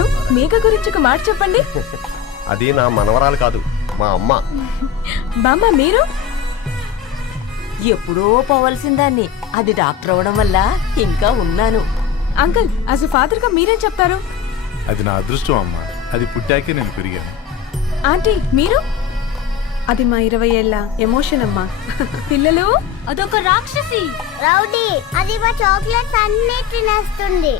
గారు మేఘ గురించి ఒక మాట చెప్పండి. అది నా మనవరాలు కాదు, మా అమ్మ. బామ్మ మీరు ఎప్పుడో పోవలసిందాన్ని, అది డాక్టర్ అవడం వల్ల ఇంకా ఉన్నాను. అంకుల్ యాజ్ ఎ ఫాదర్ గా మీరేం చెప్తారు? అది నా అదృష్టం అమ్మా, అది పుట్టాకే నేను పెరిగాను. ఆంటీ మీరు? అది మా 20 ఏళ్ల ఎమోషన్ అమ్మా. పిల్లలు అదొక రాక్షసి రౌడీ, అది మా చాక్లెట్స్ అన్ని తినేస్తుంది.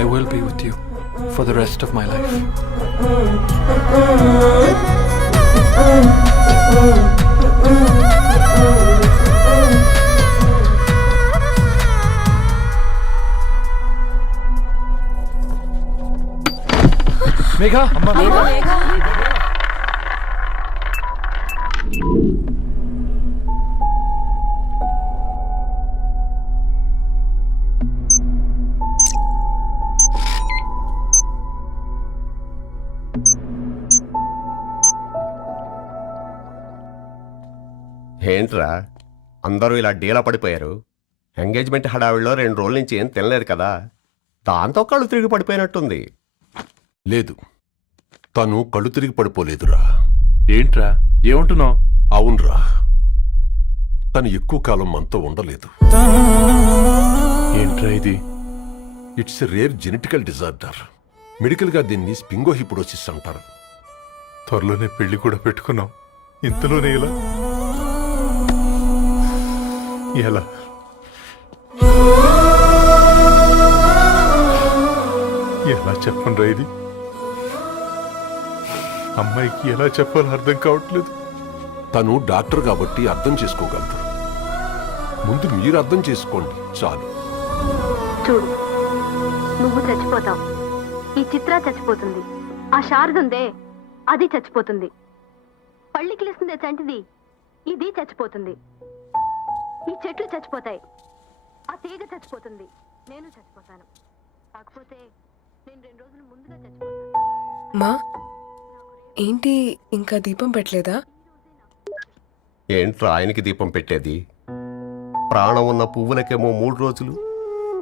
I will be with you for the rest of my life. Megha, Amma, Megha. ఏంట్రా అందరూ ఇలా డీలా పడిపోయారు? ఎంగేజ్మెంట్ హడావిడిలో 2 రోజుల నుంచి ఏం తినలేదు కదా, దాంతో కళ్ళు తిరిగి పడిపోయినట్టుంది. లేదు, తను కళ్ళు తిరిగి పడిపోలేదురా. ఏంట్రా ఏమంటున్నావు? అవునరా, తను ఎక్కువ కాలం మనతో ఉండలేదు. ఏంట్రా ఇది? It's rare genetical disorder. మెడికల్గా దీన్ని స్పింగోహిపోడోసిస్ అంటారు. త్వరలోనే పెళ్లి కూడా పెట్టుకున్నాం, ఇంతలోనే ఇలా ఎలా? ఎలా చెప్పండ్రా ఇది? అమ్మాయికి ఎలా చెప్పాలో అర్థం కావట్లేదు. తను డాక్టర్ కాబట్టి అర్థం చేసుకోగలదు. ముందు మీరు అర్థం చేసుకోండి చాలు. చూడు, నువ్వు చచ్చిపోతావు, ఈ చిత్ర చచ్చిపోతుంది, ఆ శారదుందే అది చచ్చిపోతుంది, పళ్ళికిలిస్తుందే చంటిది ఇది చచ్చిపోతుంది, ఈ చెట్లు చచ్చిపోతాయి, ఆ తీగ చచ్చిపోతుంది, నేను చచ్చిపోతాను. కాకపోతే నేను 2 రోజులు ముందుగా చచ్చిపోతాను. మా ఏంటి ఇంకా దీపం పెట్టలేదా? ఏంట్రా ఆయనకి దీపం పెట్టేది? ప్రాణం ఉన్న పువ్వులకేమో 3 రోజులు,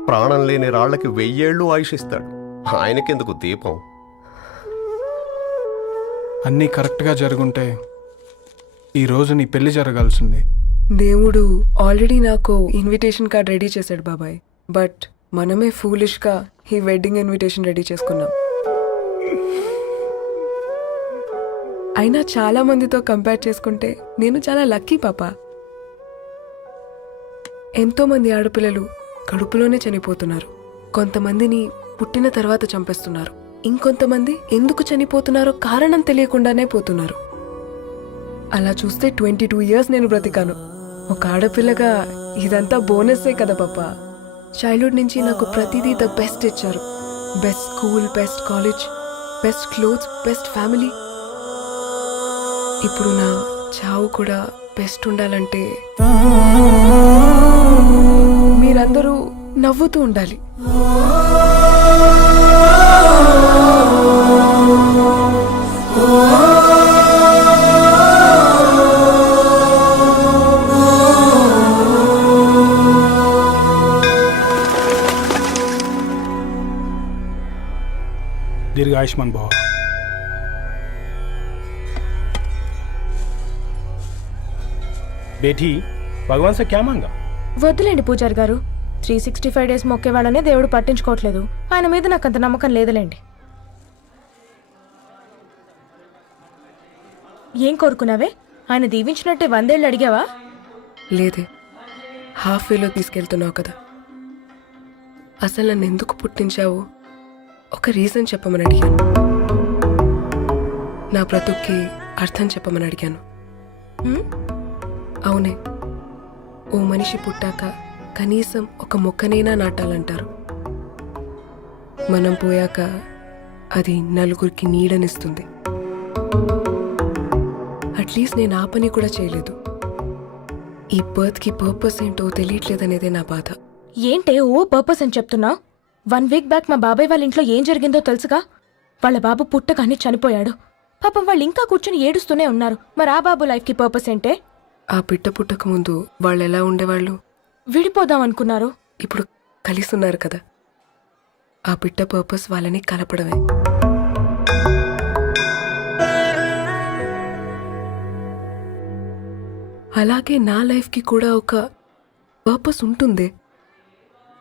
ప్రాణం లేని రాళ్లకి 1000 ఏళ్ళు ఆయుషిస్తాడు. ఆయనకెందుకు దీపం? అన్నీ కరెక్ట్గా జరుగుంటే ఈరోజు నీ పెళ్లి జరగాల్సింది. దేవుడు ఆల్రెడీ నాకు ఇన్విటేషన్ కార్డ్ రెడీ చేశాడు బాబాయ్. బట్ మనమే ఫూలిష్గా ఈ వెడ్డింగ్ ఇన్విటేషన్ రెడీ చేసుకున్నాం. అయినా చాలా మందితో కంపేర్ చేసుకుంటే నేను చాలా లక్కీ పాపా. ఎంతో మంది ఆడపిల్లలు కడుపులోనే చనిపోతున్నారు. కొంతమందిని పుట్టిన తర్వాత చంపేస్తున్నారు. ఇంకొంతమంది ఎందుకు చనిపోతున్నారో కారణం తెలియకుండానే పోతున్నారు. అలా చూస్తే 22 years నేను బ్రతికాను. ఒక ఆడపిల్లగా ఇదంతా బోనస్సే కదా పాపా. చైల్డ్హుడ్ నుంచి నాకు ప్రతిదీ ద బెస్ట్ ఇచ్చారు. Best school, best college, best clothes, best family. ఇప్పుడు నా చావు కూడా బెస్ట్ ఉండాలంటే మీరందరూ నవ్వుతూ ఉండాలి. दीर्घ आयुष्मान भव. बेटी, भगवान से क्या मांगा? వద్దులేండి పూజారి గారు, 365 days మొక్కేవాళ్ళనే దేవుడు పట్టించుకోవట్లేదు. ఆయన మీద నాకు అంత నమ్మకం లేదులేండి. ఏం కోరుకున్నావే? ఆయన దీవించినట్టే 100 ఏళ్ళు అడిగావా? లేదే, హాఫ్ వేలో తీసుకెళ్తున్నావు కదా. అసలు నన్ను ఎందుకు పుట్టించావు ఒక రీజన్ చెప్పమని అడిగాను. నా బ్రతుక్కి అర్థం చెప్పమని అడిగాను. అవునే, ఓ మనిషి పుట్టాక కనీసం ఒక మొక్కనైనా నాటాలంటారు. మనం పోయాక అది నలుగురికి నీడనిస్తుంది. అట్లీస్ట్ నేను ఆ పని కూడా చేయలేదు. ఈ బర్త్కి పర్పస్ ఏంటో తెలియట్లేదనేదే నా బాధ. ఏంటే ఓ పర్పస్ అని చెప్తున్నా? 1 వీక్ బ్యాక్ మా బాబాయ్ వాళ్ళ ఇంట్లో ఏం జరిగిందో తెలుసుగా? వాళ్ళ బాబు పుట్టగానే చనిపోయాడు. పాపం వాళ్ళు ఇంకా కూర్చొని ఏడుస్తూనే ఉన్నారు. మరి ఆ బాబు లైఫ్కి పర్పస్ ఏంటే? ఆ బిడ్డ పుట్టక ముందు వాళ్ళు ఎలా ఉండేవాళ్ళు? విడిపోదాం అనుకున్నారు. ఇప్పుడు కలిసి ఉన్నారు కదా. ఆ బిడ్డ పర్పస్ వాళ్ళని కలపడమే. అలాగే నా లైఫ్కి కూడా ఒక పర్పస్ ఉంటుంది.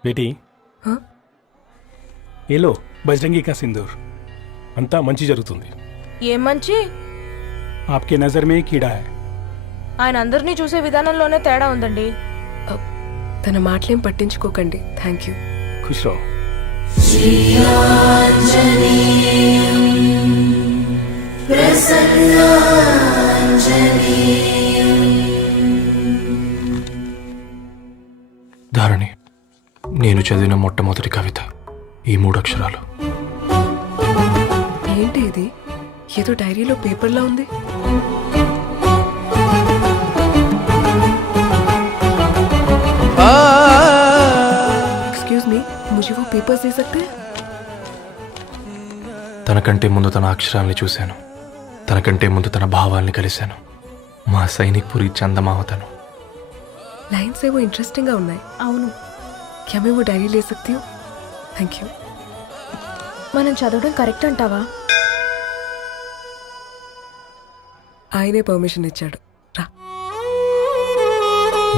बेटी हाँ? ये लो बजरंगी का सिंदूर अंता मंची जరుగుతుంది. ఏం మంచి? आपके नजर में कीड़ा है. ఆయన అందరినీ చూసే విధానంలోనే తేడా ఉందండి. తన మాటలేం పట్టించుకోకండి. Thank you. खुश रहो. ధారణి, నేను చదివిన మొట్టమొదటి కవిత ఈ 3 అక్షరాలు. ఏంటి ఇది? ఏదో డైరీలో పేపర్లా ఉంది. एक्सक्यूज मी, मुझे वो पेपर्स दे सकते हैं? తనకంటే ముందు తన అక్షరాల్ని చూశాను. తనకంటే ముందు తన భావాల్ని కలిశాను. మా సైనిక్పురి చందమావతను. लाइन्स है वो इंटरेस्टिंग గా ఉన్నాయి. అవును, क्या मैं वो डायरी ले सकती हूँ? Thank you. మనం చదవడం కరెక్ట్ అంటావా? ఆయనే పర్మిషన్ ఇచ్చాడు. రా.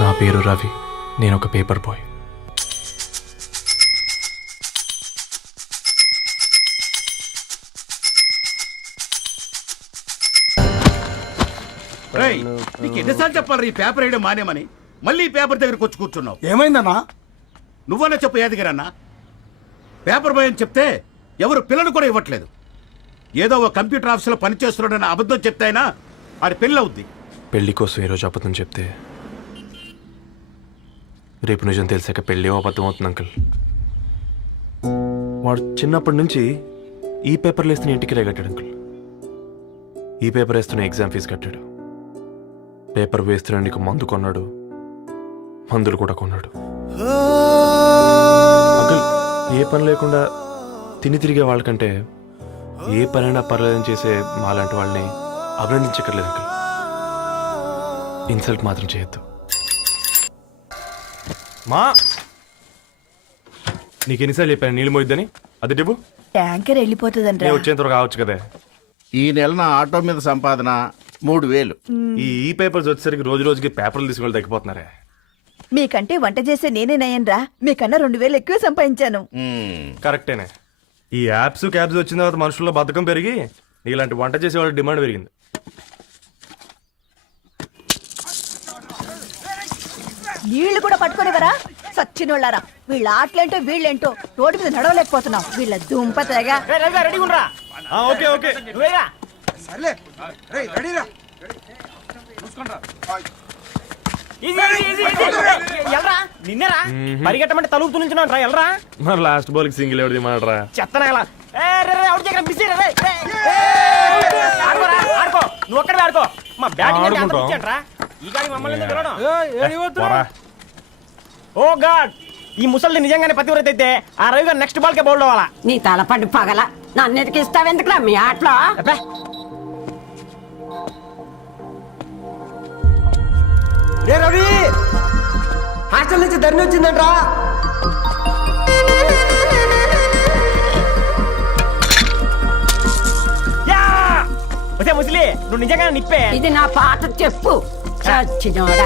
నా పేరు రవి. నేను ఒక పేపర్ బాయ్. నీకు ఎన్నిసార్లు చెప్పాలి ఈ పేపర్ వేయడం మానేమని? మళ్ళీ ఈ పేపర్ దగ్గరకు వచ్చి కూర్చున్నావు. ఏమైందన్నా? నువ్వన్నా చెప్పు యాదగిరన్నా. పేపర్ బాయ్ అని చెప్తే ఎవరు పిల్లలు కూడా ఇవ్వట్లేదు. ఏదో ఒక కంప్యూటర్ ఆఫీసులో పనిచేస్తున్నాడన్న అబద్ధం చెప్తే అయినా ఆడి పెళ్ళి అవుద్ది. పెళ్లి కోసం ఈరోజు అబద్ధం చెప్తే రేపు నిజం తెలిసాక పెళ్ళి అబద్ధం అవుతుంది అంకుల్. వాడు చిన్నప్పటి నుంచి ఈ పేపర్లు వేస్తున్న ఇంటికి కట్టాడు అంకుల్. ఈ పేపర్ వేస్తున్న ఎగ్జామ్ ఫీజు కట్టాడు. పేపర్ వేస్తున్న నీకు మందు కొన్నాడు. మందులు కూడా కొన్నాడు. అంకుల్, ఏ పని లేకుండా తిని తిరిగే వాళ్ళకంటే ఏ పనైనా పర్లేదని చేసే మాలాంటి వాళ్ళని అభినందించక్కర్లేదు అంకుల్. ఇన్సల్ట్ మాత్రం చేయొద్దు. మా నీకెన్నిసార్లు చెప్పాను నీళ్ళు మోయిద్దని? అది డిపు ట్యాంకర్ వెళ్ళిపోతుందంటే వచ్చేంత వరకు కావచ్చు కదా. ఈ నెల నా ఆటో మీద సంపాదన 3000. ఈ పేపర్స్ వచ్చేసరికి రోజు రోజుకి పేపర్లు తీసుకుని తగ్గిపోతున్నారే. మీకంటే వంట చేసే నేనే నయ్యన్రా. మీకన్నా 2000 ఎక్కువ సంపాదించాను. కరెక్టేనే. ఈ యాప్స్ క్యాబ్స్ వచ్చిన తర్వాత మనుషుల్లో బద్ధకం పెరిగి ఇలాంటి వంట చేసే వాళ్ళ డిమాండ్ పెరిగింది. నీళ్లు కూడా పట్టుకునేవరా సచ్చినోళ్ళారా. వీళ్ళ ఆటలేంటో వీళ్ళేంటో రోడ్డు మీద నడవలేకపోతున్నాం. వీళ్ళ దుంప తెగ. ఓకే ఓకే నిన్నరా పరిగెట్టమంటే తలుపుతూ నుంచి ఎల్రా. మరి లాస్ట్ బాల్ కి సింగిల్ ఎవరిది మాడరా? చెత్తనా నువ్వు ఒక్కడే ఆడుకో. మా బ్యాటింగ్ ఈ గాడి మమ్మల్ని పిలవడం. ఓ గాడ్, ఈ ముసలి నిజంగానే పతివ్రత అయితే ఆ రవి గారు నెక్స్ట్ బాల్ కే బౌల్డ్ అవ్వాలా. నీ తలపండి పగల నన్ను ఇస్తావెందుకురా మీ ఆటలో? రే రవి, హాస్టల్ నుంచి ధరణి వచ్చిందంట్రా. ముసలి నువ్వు నిజంగా నిప్పే. ఇది నా పాట చెప్పు చచ్చినోడా.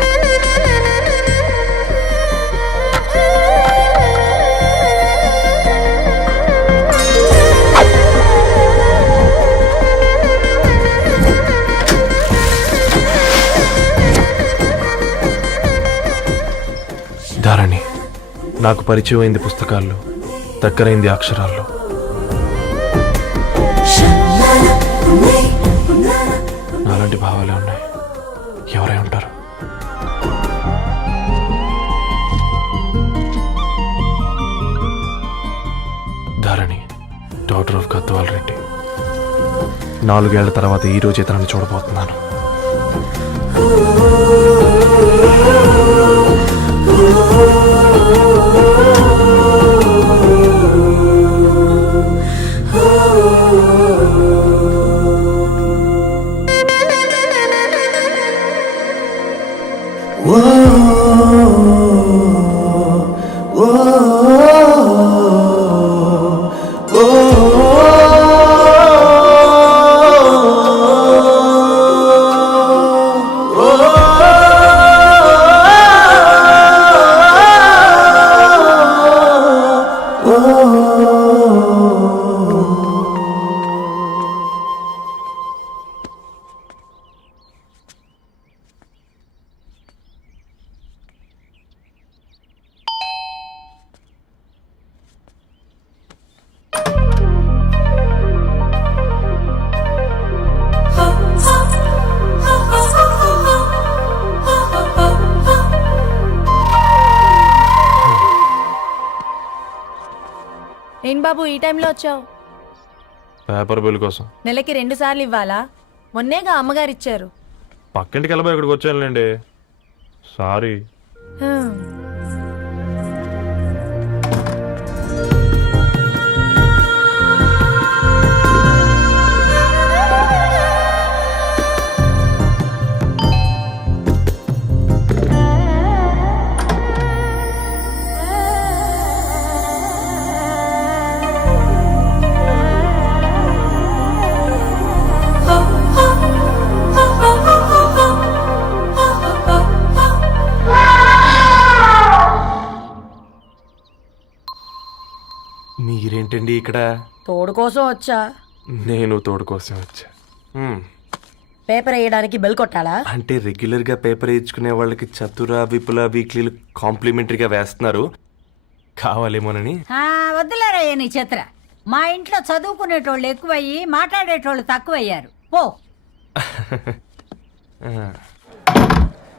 ధారణి, నాకు పరిచయం అయింది పుస్తకాల్లో, దగ్గరైంది అక్షరాల్లో. నాలాంటి భావాలే ఉన్నాయి. ఎవరై ఉంటారు? Dharani, doctor of Gadwal Reddy. 4 ఏళ్ల తర్వాత ఈ రోజే తనని చూడబోతున్నాను. Oh ఏం బాబు ఈ టైంలో వచ్చావు? పేపర్ బిల్ కోసం. నెలకి 2 సార్లు ఇవ్వాలా? మొన్నేగా అమ్మగారు ఇచ్చారు. పక్కింటికి వెళ్ళబోయి ఇక్కడికి వచ్చానులేండి. సారీ. మీరేంటండి ఇక్కడ? తోడు కోసం వచ్చా. నేను తోడు కోసం వచ్చా. పేపర్ వేయడానికి బెల్ కొట్టాలా? అంటే రెగ్యులర్గా పేపర్ వేయించుకునే వాళ్ళకి చతుర విపుల వీక్లీలు కాంప్లిమెంటరీగా వేస్తున్నారు, కావాలేమోనని. వద్దులేరా నీ చిత్ర. మా ఇంట్లో చదువుకునేటోళ్ళు ఎక్కువయ్యి మాట్లాడేటోళ్ళు తక్కువయ్యారు. పో.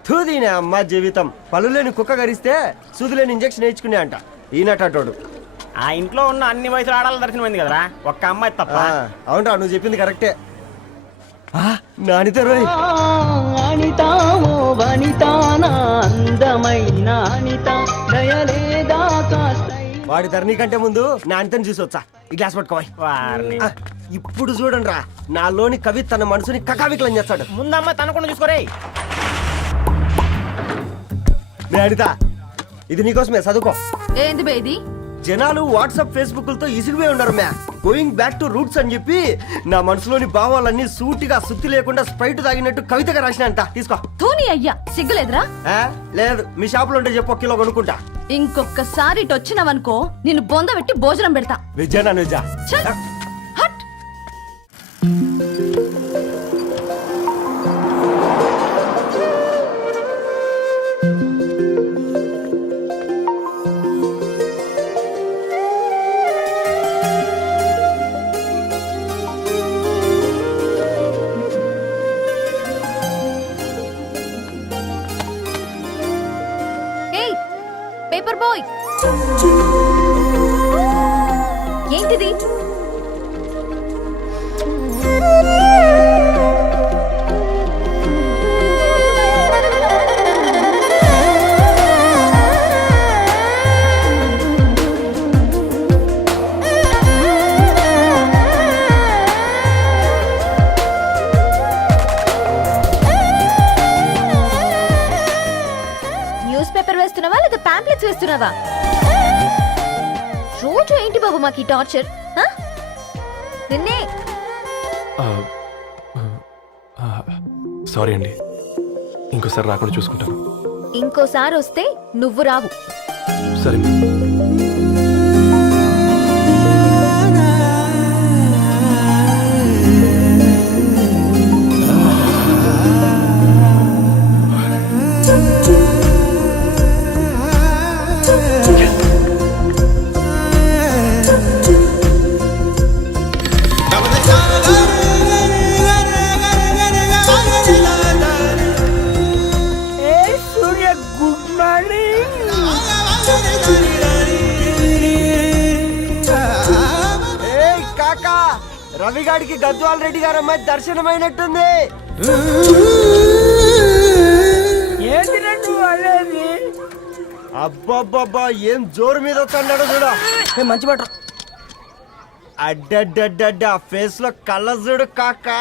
తూదీనే అమ్మ జీవితం. పలులేని కుక్క గరిస్తే సూదులేని ఇంజక్షన్ వేయించుకునే అంట ఈనటోడు. ఆ ఇంట్లో ఉన్న అన్ని వయసుల ఆడాల దర్శనమైంది కదరా, ఒక్క అమ్మాయి తప్ప. అవునరా, నువ్వు చెప్పింది కరెక్టే. నానిత రోయ్. వాడి ధరణి కంటే ముందు నానితని చూసి వచ్చా. ఈ గ్లాస్ పట్టుకోవాలి. ఇప్పుడు చూడండి రా, నాలోని కవి తన మనసుని కకావికలం చేస్తాడు. ముందమ్మ తనకుండా చూసుకోరే. నానిత, ఇది నీకోసమే, చదువుకో. ఏంది బేది? జనాలు వాట్సాప్ ఫేస్బుక్లతో ఇసిగిపోయి ఉన్నారు మ్యా. గోయింగ్ బ్యాక్ టు రూట్స్ అని చెప్పి నా మనసులోని భావాలన్నీ సూటిగా సుత్తి లేకుండా స్ప్రైట్ తాగినట్టు కవితగా రాసినంట. తీసుకో. తూని అయ్యా, సిగ్గులేదురా? లేదు, మీ షాప్ లో ఉంటే చెప్పు, 1 కిలో కొనుక్కుంటా. ఇంకొకసారి ఇటు వచ్చినావనుకో నిన్ను బొంద పెట్టి భోజనం పెడతా. వెజ్జా నాన్ వెజ్జా? హట్. పేపర్ బాయ్, ఏంటిది? న్యూస్ పేపర్ వేస్తున్నావా లేదా పాంప్లెట్స్ వేస్తున్నావా? రోజు ఏంటి బాబు మాకు ఈ టార్చర్? నిన్నే. సారీ అండి, ఇంకోసారి రాకుండా చూసుకుంటాను. ఇంకోసారి వస్తే నువ్వు రావు. సరే. రవిగాడికి గద్వాల్ రెడ్డి గారు అమ్మాయి దర్శనమైనట్టుంది. అబ్బబ్బబ్బా, ఏం జోరు మీద వస్తున్నాడో చూడు. మంచి బట్ట. అడ్డడ్డడ్డ ఫేస్ లో కళ్ళ చూడు కాకా.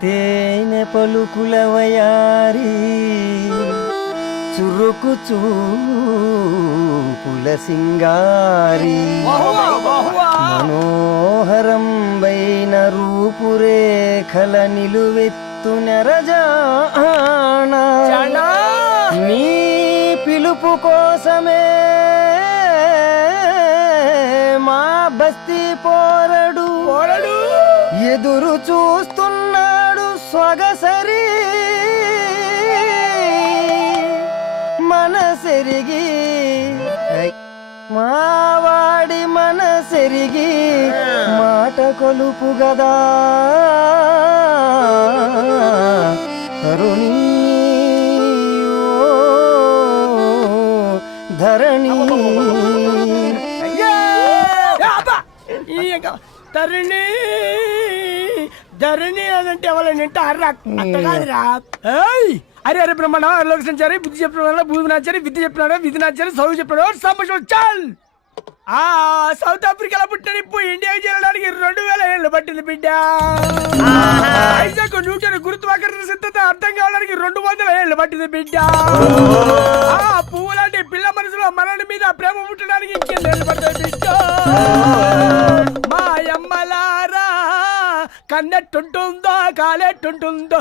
తేనె పలుకుల వయారి చురుకు చూపుల సింగారి మనోహరం వైన రూపురేఖల నిలువెత్తు నెరజానా నీ పిలుపు కోసమే మా బస్తీ పోరడు ఎదురు చూస్తున్నాడు సొగసరి మనసెరిగి మావాడి మనసెరిగి మాట కొలుపు గదా తరుణీ ఓ ధరణి ధరణి ధరణి అదంటే ఎవరైనా అట్ట కాదురా. అరే అరే బ్రహ్మణ లోక సంచారి బుద్ధి చెప్పిన భూమి నాచారి విద్య చెప్పినాడు విధి నాచారి చదువు చెప్పినాడు సంభాషణ చాల్. సౌత్ ఆఫ్రికాలో పుట్టిన ఇప్పుడు ఇండియాకి చేరడానికి 2000 ఏళ్ళు పట్టింది బిడ్డ. ఐజాక్ న్యూటన్ గురుత్వాకర్షణ సిద్ధత అర్థం కావడానికి 200 ఏళ్ళు పట్టింది బిడ్డ. పువ్వు లాంటి పిల్ల మనసులో మరణి మీద ప్రేమ పుట్టడానికి ఇంకేళ్ళు పడుతుంది బిడ్డ. మా అమ్మలారా కన్నెట్టుంటుందో కాలెట్టుంటుందో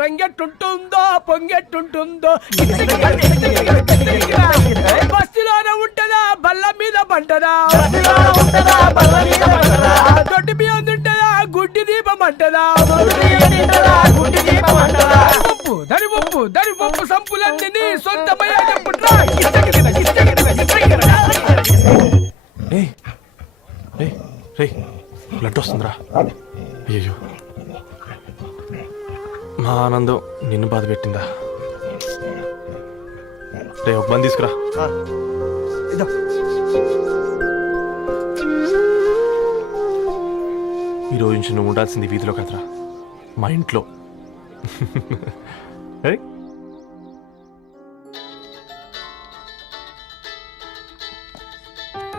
రంగెట్టుంటుందో పొంగెట్టుంటుందో బస్సులోనే ఉంటదా బల్ల మీద పంటదా దొడ్డి బియ్యం తింటదా గుడ్డి దీపం అంటదా దరి పప్పు సంపులన్నీ సొంతమయ్యా చెప్పుట్రా. బ్లడ్ వస్తుందిరా. అయ్యో మా ఆనందం నిన్ను బాధ పెట్టిందా? రే ఒక బంద్ తీసుకురా. ఈరోజు నుంచి నువ్వు ఉండాల్సింది వీధిలో కదరా, మా ఇంట్లో.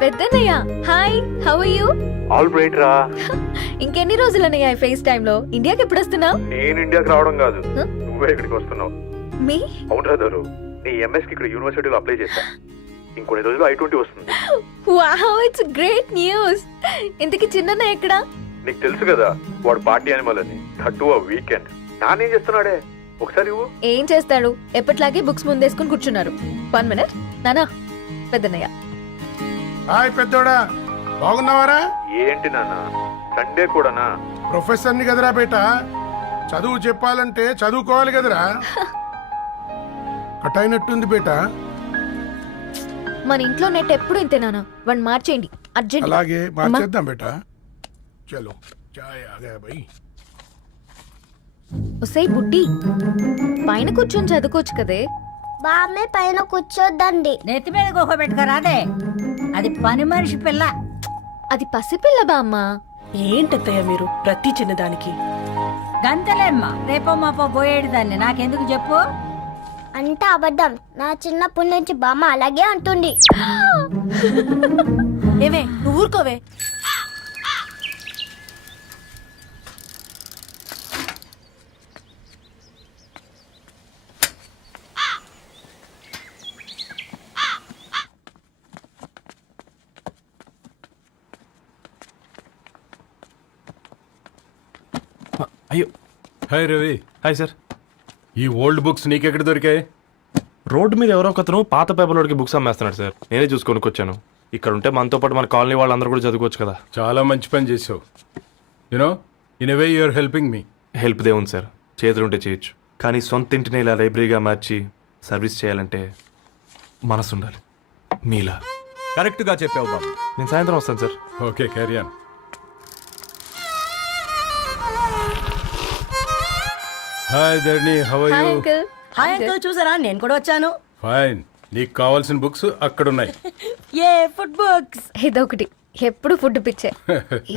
పెద్దన్నయ్య hi, how are you? All right రా. ఇంకెన్ని రోజులన్నయ్య ఫేస్ టైమ్ లో? ఇండియాకి ఎప్పుడు వస్తున్నావు? నేను ఇండియాకి రావడం కాదు, నువ్వే ఇక్కడికి వస్తున్నావు. మీ అవునరా దొరు, నీ ఎంఎస్ కి ఇక్కడ యూనివర్సిటీలో అప్లై చేశా. ఇంకొన్ని రోజులు I-20 వస్తుంది. Wow, it's great news. ఇంతకి చిన్నన్నయ్య ఎక్కడ? నీకు తెలుసు కదా వాడు పార్టీ అనిమల్ అని, థర్డ్ ఆ వీకెండ్. నానేం చేస్తున్నాడే ఒకసారి ఇవ్వు. ఏం చేస్తాడు, ఎప్పటిలాగే బుక్స్ ముందేసుకుని కూర్చున్నారు. 1 minute నానా. పెద్దన్నయ్య హాయ్ పెద్దోడా, బాగున్నావారా? ఏంటి నాన్న సండే కూడానా? ప్రొఫెసర్ని కదరా బేట, చదువు చెప్పాలంటే చదువుకోవాలి కదరా. కట్ అయినట్టుంది బేట. మన ఇంట్లో నెట్ ఎప్పుడు ఇంతే నానా, వన్ మార్చేయండి అర్జెంట్. అలాగే మార్చేద్దాం బేట. చలో చాయ్ ఆ గయా భయ్. ఒసై బుడ్డి, పైన కూర్చొని చదువుకోవచ్చు కదే. బామ్మే పైన కూర్చోద్దండి. నెత్తి మీద గుహ పెట్టుకోరాదే, అది పని మనిషి పిల్ల. అది పసిపిల్ల బామ్మ. ఏంటత్తయ్య మీరు ప్రతి చిన్నదానికి? గంతలేమ్మా, రేపో మాపో పోయేడు దాన్ని నాకెందుకు చెప్పు. అంటే అబద్ధం. నా చిన్నప్పటి నుంచి బామ్మ అలాగే అంటుంది. ఏవే నువ్వు ఊరుకోవే. అయ్యో హాయ్ రవి. Hi sir. ఈ ఓల్డ్ బుక్స్ నీకెక్కడ దొరికాయి? రోడ్డు మీద ఎవరో ఒకతను పాత పేపర్లోకి బుక్స్ అమ్మేస్తున్నాడు సార్, నేనే చూసుకొని వచ్చాను. ఇక్కడ ఉంటే మనతో పాటు మన కాలనీ వాళ్ళందరూ కూడా చదువుకోవచ్చు కదా. చాలా మంచి పని చేసావు. You know in a way you are helping me. Help దేవుంది సార్, చేతులుంటే చేయొచ్చు. కానీ సొంత ఇంటిని ఇలా లైబ్రరీగా మార్చి సర్వీస్ చేయాలంటే మనసు ఉండాలి మీలా. కరెక్ట్ గా చెప్పావు బాబు. నేను సాయంత్రం వస్తాను sir. Okay carry on. Hi Dharani, how are hi you? Uncle. Hi uncle, చూసారా నేను కూడా వచ్చాను. ఫైన్. నీకు కావాల్సిన బుక్స్ అక్కడ ఉన్నాయి. ఏ ఫుడ్ బుక్స్? ఇదొకటి, ఎప్పుడు ఫుడ్ పిచ్చే.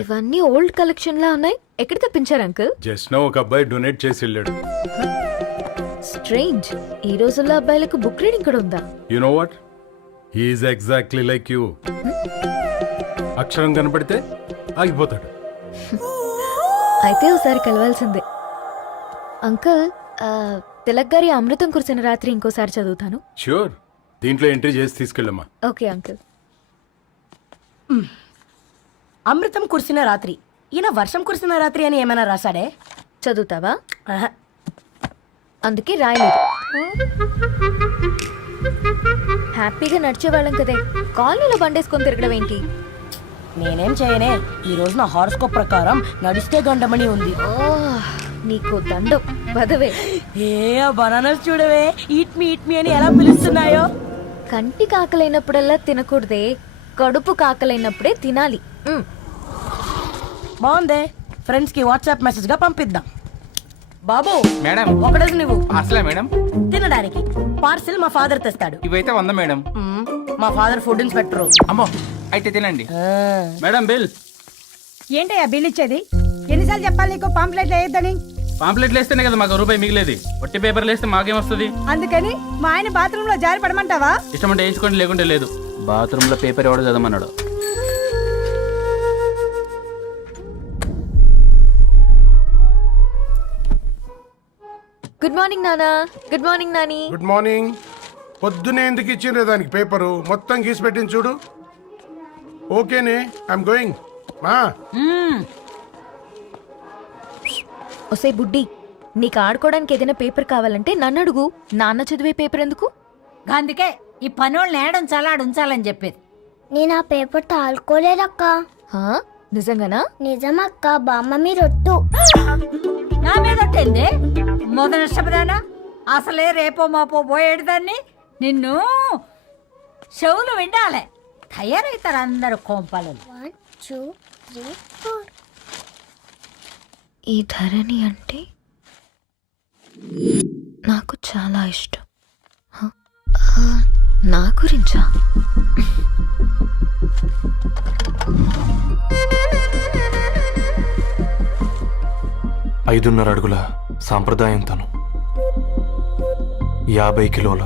ఇవన్నీ ఓల్డ్ కలెక్షన్ లా ఉన్నాయి. ఎక్కడ తెప్పించారు అంకుల్? జస్ట్ నో ఒక అబ్బాయి డొనేట్ చేసి వెళ్ళాడు. స్ట్రేంజ్, ఈ రోజుల్లో అబ్బాయిలకు బుక్ రీడింగ్ కూడా ఉందా? You know what, he is exactly like you. అక్షరం కనపడితే ఆగిపోతాడు. అయితే ఒకసారి కలవాల్సిందే. అంకుల్, తిలక్ గారి అమృతం కురిసిన రాత్రి ఇంకోసారి చదువుతాను. ష్యూర్, దీంట్లో ఎంట్రీ చేసి తీసుకెళ్ళమ్మా. Okay uncle. అమృతం కురిసిన రాత్రి, ఈయన వర్షం కురిసిన రాత్రి అని ఏమైనా రాశాడే? చదువుతావా? ఆహా. అందుకే రాయలేదు. హ్యాపీగా నడిచేవాళ్ళం కదే, కాలనీలో బండేసుకొని తిరగడం ఏంటి? నేనేం చేయనే, ఈ రోజు నా హారోస్కోప్ ప్రకారం నడిస్తే గండమని ఉంది. నీకు దండం పదవే. ఏ బనానాస్ చూడవే, ఈట్ మీ అని ఎలా పిలుస్తున్నాయో. కంటి కాకలైనప్పుడల్లా తినకూడదే, కడుపు కాకలైనప్పుడే తినాలి. బాగుందే, ఫ్రెండ్స్ కి వాట్సాప్ మెసేజ్ గా పంపిద్దాం. బాబు మేడం ఒకడేసి నువ్వు అసలే మేడం తినడానికి పార్సిల్ మా ఫాదర్ తెస్తాడు. ఇవైతే 100 మేడం. మా ఫాదర్ ఫుడ్ ఇన్స్పెక్టర్. అమ్మో అయితే తినండి మేడం. బిల్ ఏంటయ్యా బిల్ ఇచ్చేది? ఎన్నిసార్లు చెప్పాలి నీకు పాంప్లెట్ వేయొద్దని? పాంప్లెట్లు వేస్తేనే కదా మాకు రూపాయి మిగిలేది. వట్టి పేపర్లు వేస్తే మాకేం వస్తుంది? అందుకని మా ఆయన బాత్రూమ్ లో జారి పడమంటావా? ఇష్టమంటే వేయించుకోండి, లేకుంటే లేదు. బాత్రూమ్ లో పేపర్ ఎవడో చదవమన్నాడు. గుడ్ మార్నింగ్ నానా. Good morning Nani. Good morning. పొద్దునే ఎందుకు ఇచ్చిండ్రే దానికి పేపరు? మొత్తం గీసి పెట్టింది చూడు. ఓకేనే, ఐఎమ్ గోయింగ్. మా ఒసే బుడ్డి, నీకు ఆడుకోవడానికి ఏదైనా పేపర్ కావాలంటే నన్ను అడుగు. నాన్న చదివే పేపర్ ఎందుకు? అందుకే ఈ పనోళ్ళని ఏడుంచాలా ఉంచాలని చెప్పేది. నేను ఆ పేపర్ తాలుకోలేదక్క. హా? నిజంగానా? నిజమక్క, బామ్మ మీరొట్టు. నా మీద ఒట్టేంది? మొదటి నష్టపదానా? అసలే రేపో మాపో పోయేడు దాన్ని. నిన్ను చెవులు వినాలే, తయారవుతారు అందరు కోంపాలు. 1 2 3 4. ఈ ధరణి అంటే నాకు చాలా ఇష్టం. హ? నా గురించా? 5.5 అడుగుల సాంప్రదాయం తను, 50 కిలోల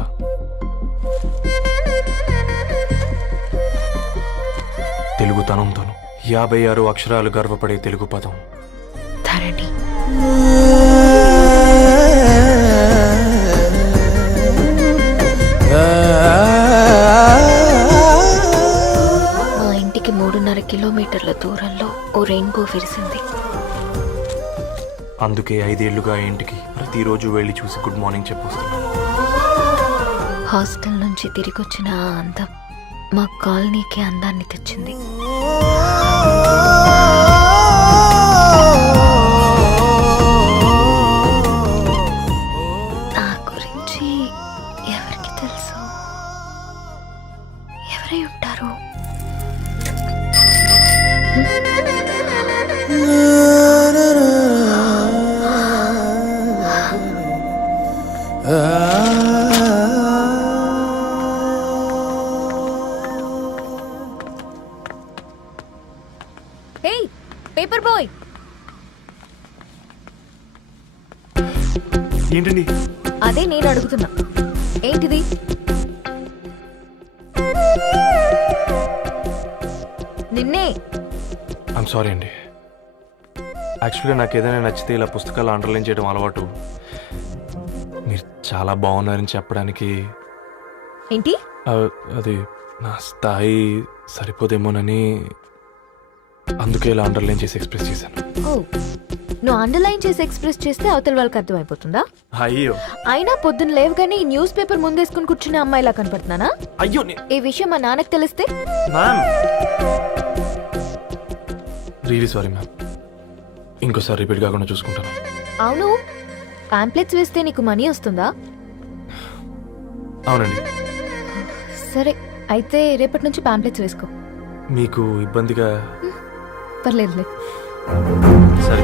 తెలుగుతనం తను, 56 అక్షరాలు గర్వపడే తెలుగు పదం ధరణి. మా ఇంటికి 3.5 కిలోమీటర్ల దూరంలో ఓ రెయిన్బో విరిసింది. అందుకే 5 ఏళ్లుగా ఇంటికి ప్రతిరోజు వెళ్ళి చూసి గుడ్ మార్నింగ్ చెప్పొస్తున్నాను. హాస్టల్ నుంచి తిరిగొచ్చిన ఆ అందం మా కాలనీకి అందాన్ని తెచ్చింది. నా గురించి ఎవరికి తెలుసు? ఎవరై ఉంటారు? పేపర్ బాయ్, ఏంటండి? అదే నేను అడుగుతున్నా, ఏంటిది? నిన్నే. ఐమ్ సారీ అండి. యాక్చువల్గా నాకు ఏదైనా నచ్చితే ఇలా పుస్తకాలు అండర్లైన్ చేయడం అలవాటు. మీరు చాలా బాగున్నారని చెప్పడానికి. ఏంటి? అది నా స్థాయి సరిపోదేమోనని, అందుకే ఇలా అండర్లైన్ చేసి ఎక్స్ప్రెస్ చేశాను. ఓ, నువ్వు అండర్లైన్ చేసి ఎక్స్ప్రెస్ చేస్తే అవతల వాళ్ళకి అర్థమైపోతుందా? అయ్యో, అయినా పొద్దున్న లేవగానే ఈ న్యూస్ పేపర్ ముందేసుకుని కూర్చునే అమ్మాయిలా కనపడుతున్నానా? అయ్యో. ఈ విషయం మా నాన్నకు తెలిస్తే? Ma'am, really sorry ma'am. ఇంకోసారి రిపీట్ కాకుండా చూసుకుంటాను. అవును, పాంప్లెట్స్ వేస్తే నీకు మనీ వస్తుందా? అవునండి. సరే, అయితే రేపటి నుంచి పాంప్లెట్స్ వేసుకో. మీకు ఇబ్బందిగా? పర్లేదులే. సరే.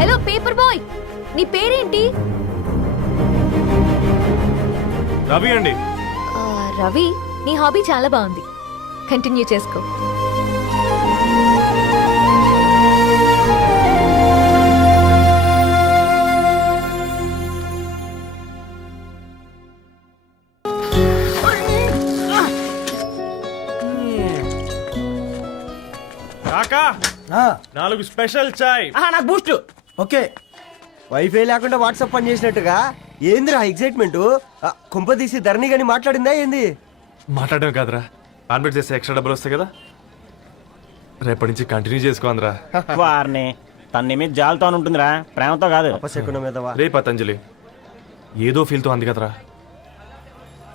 హలో పేపర్ బాయ్, నీ పేరేంటి? రవి అండి. రవి, నీ హాబీ చాలా బాగుంది, కంటిన్యూ చేసుకో. 4 స్పెషల్ చాయ్. నాకు బూస్ట్. ఓకే వైఫై లేకుండా వాట్సాప్ పని చేసినట్టుగా ఏందిరా ఎగ్జైట్మెంట్ కుంప తీసి ధరణి గాని మాట్లాడిందా ఏంది మాట్లాడడం కాదురా, కాన్వర్ట్ చేస్తే ఎక్స్ట్రా డబ్బులు వస్తాయి కదా, రేపటి నుంచి కంటిన్యూ చేసుకోందిరా. వారిని తన మీద జాలతో ఉంటుందిరా, ప్రేమతో కాదు. అపశకునం మీదవా రే పతంజలి, ఏదో ఫీల్తో అంది కదరా,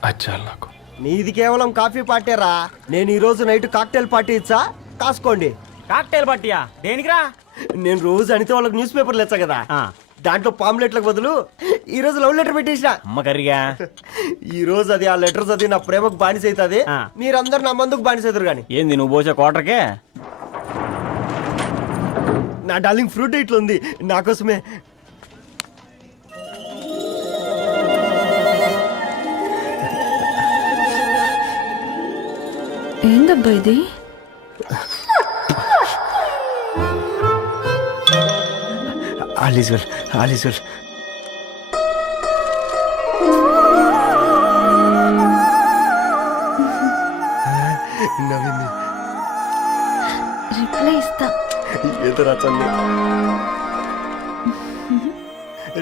అచ్చాలి నాకు. నీది కేవలం కాఫీ పార్టీరా, నేను ఈ రోజు నైట్ కాక్టైల్ పార్టీ ఇచ్చా, కాసుకోండి. కాక్టైల్ పార్టీయా? దేనికిరా? నేను రోజు అనితే వాళ్ళకి న్యూస్ పేపర్లు ఇచ్చా కదా, దాంట్లో పాంప్లెట్లకు బదులు ఈ రోజు లవ్ లెటర్ పెట్టేసిన. అమ్మ కర్రీగా ఈ రోజు అది ఆ లెటర్ చదివి నా ప్రేమకు బానిస అవుతుంది, మీరందరు నా మందుకు బానిస అవుతారు. కానీ ఏంది నువ్వు పోసే క్వార్టర్కే? నా డార్లింగ్ ఫ్రూట్ ఇట్లా ఉంది నా కోసమే. ఏందబ్బా ఇది? All is well, all is well. నవ్వింది. రిప్లై ఇస్తా. ఏదో రాచండి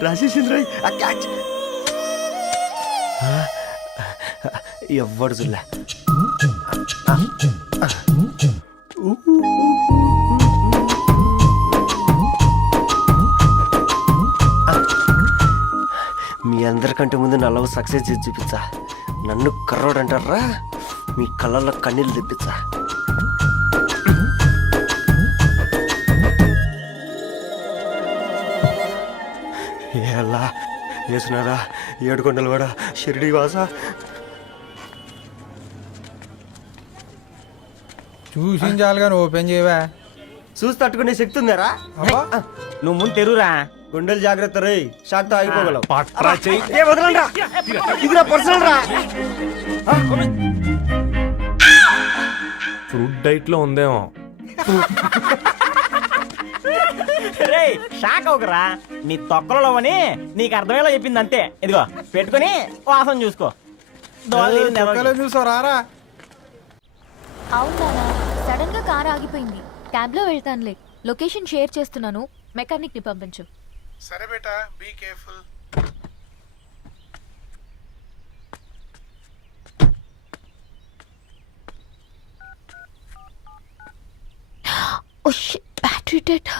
రాజేసింద్ర క్యాచ్ ఎవ్వడు చూడలే. మీ అందరికంటే ముందు నా లవ్ సక్సెస్ చేసి చూపించా. నన్ను కర్రోడు అంటారా, మీ కళ్ళల్లో కన్నీళ్ళు తెప్పించా. ఎలా వేసినారా ఏడుకొండలు కూడా షిరిడి వాస. చూసించాలుగా ఓపెన్ చేయవా? చూసి తట్టుకునే శక్తి ఉందారా? నువ్వు ముందు తెరురా. గుండెలు జాగ్రత్త రే, షాక్తో ఆగిపోగలవు. ఫ్రూట్ డైట్ లో ఉందేమో. రే షాక్ అవకరా, నీ తొక్కలలో అని నీకు అర్థమయ్యేలా చెప్పింది అంతే. ఇదిగో పెట్టుకుని వాసన చూసుకో. చూసారా? అవునా, సడన్ గా కార్ ఆగిపోయింది. క్యాబ్ లో వెళ్తానులే. లొకేషన్ షేర్ చేస్తున్నాను, మెకానిక్ ని పంపించు. సరే బేటా, be careful. Oh shit, battery dead.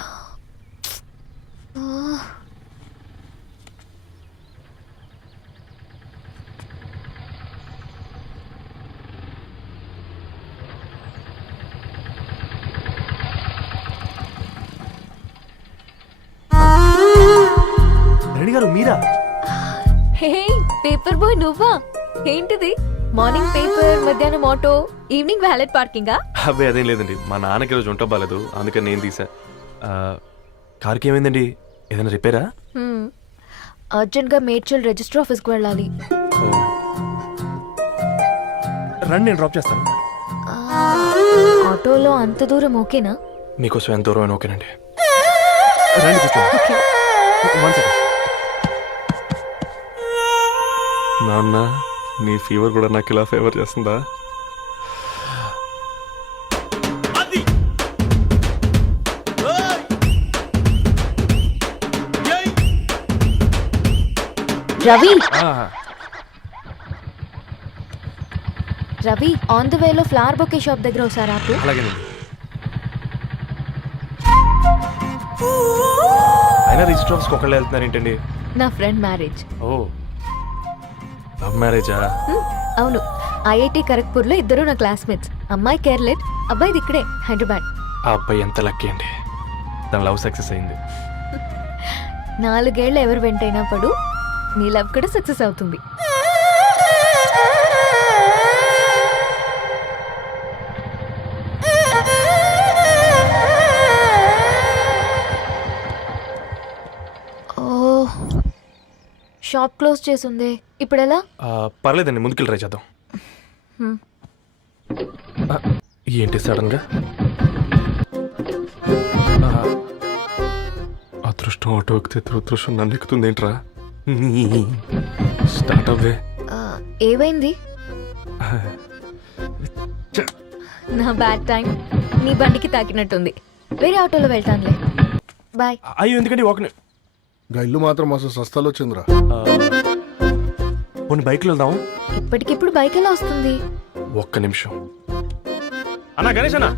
Reddy గారు మీరా? హే పేపర్ బాయ్, నువ్వా? ఏంటిది? మార్నింగ్ పేపర్, మధ్యాహ్నం ఆటో, ఈవినింగ్ వ్యాలెట్ పార్కింగా? అబ్బాయి అదేం లేదండి, మా నాన్నకి రోజు ఉంట బాగాలేదు, అందుకని నేను తీసా. కార్కి ఏమైందండి? ఏదైనా రిపేరా? అర్జెంట్ గా మేడ్చల్ రిజిస్టర్ ఆఫీస్కి వెళ్ళాలి. రండి, నేను డ్రాప్ చేస్తాను. ఆటోలో అంత దూరం ఓకేనా? మీకోసం ఎంత దూరం అయినా ఓకేనండి. రండి కూర్చోండి. నాన్న, నీ ఫీవర్ కూడా నాకు ఇలా ఫేవర్ చేస్తుందా? రవి, రవి ఆన్ ద వేలో ఫ్లవర్ బొకే షాప్ దగ్గర ఒకసారి ఆపు. అలాగేనండి. అయినా రిజిస్టర్ ఆఫీస్కి ఒకళ్ళు వెళ్తున్నారు ఏంటండి? నా ఫ్రెండ్ మ్యారేజ్. ఓ, లవ్ మ్యారేజా? అవును, ఐఐటి ఖరగ్పూర్ లో ఇద్దరు నా క్లాస్మేట్స్. అమ్మాయి కేర్లెట్, అబ్బాయిది ఇక్కడే హైదరాబాద్. ఆ అబ్బాయి ఎంత లక్కీ అండి, తన లవ్ సక్సెస్ అయింది. 4 ఏళ్ళు ఎవరు వెంటైనా పడు, నీ లవ్ కూడా సక్సెస్ అవుతుంది. షాప్ క్లోజ్ చేసింది, ఇప్పుడు ఎలా? పర్లేదండి, ముందుకెళ్ళి ట్రై చేద్దాం. ఏంటి సడన్ గా? అదృష్టం ఆటో ఎక్కితే దురదృష్టం నన్ను ఎక్కుతుంది ఏంట్రా? స్టార్ట్ అవ్వే. ఏమైంది? నా బ్యాడ్ టైం నీ బండికి తాకినట్టుంది. వేరే ఆటోలో వెళ్తానులే. బాయ్. అయ్యో ఎందుకంటే ఒక ఇల్లు మాత్రం మస్తు సస్తాలు వచ్చిందిరా. కొన్ని బైక్లో వెళ్దాం. ఇప్పటికిప్పుడు బైక్ ఎలా వస్తుంది? ఒక్క నిమిషం. అన్నా గణేష్ అన్న,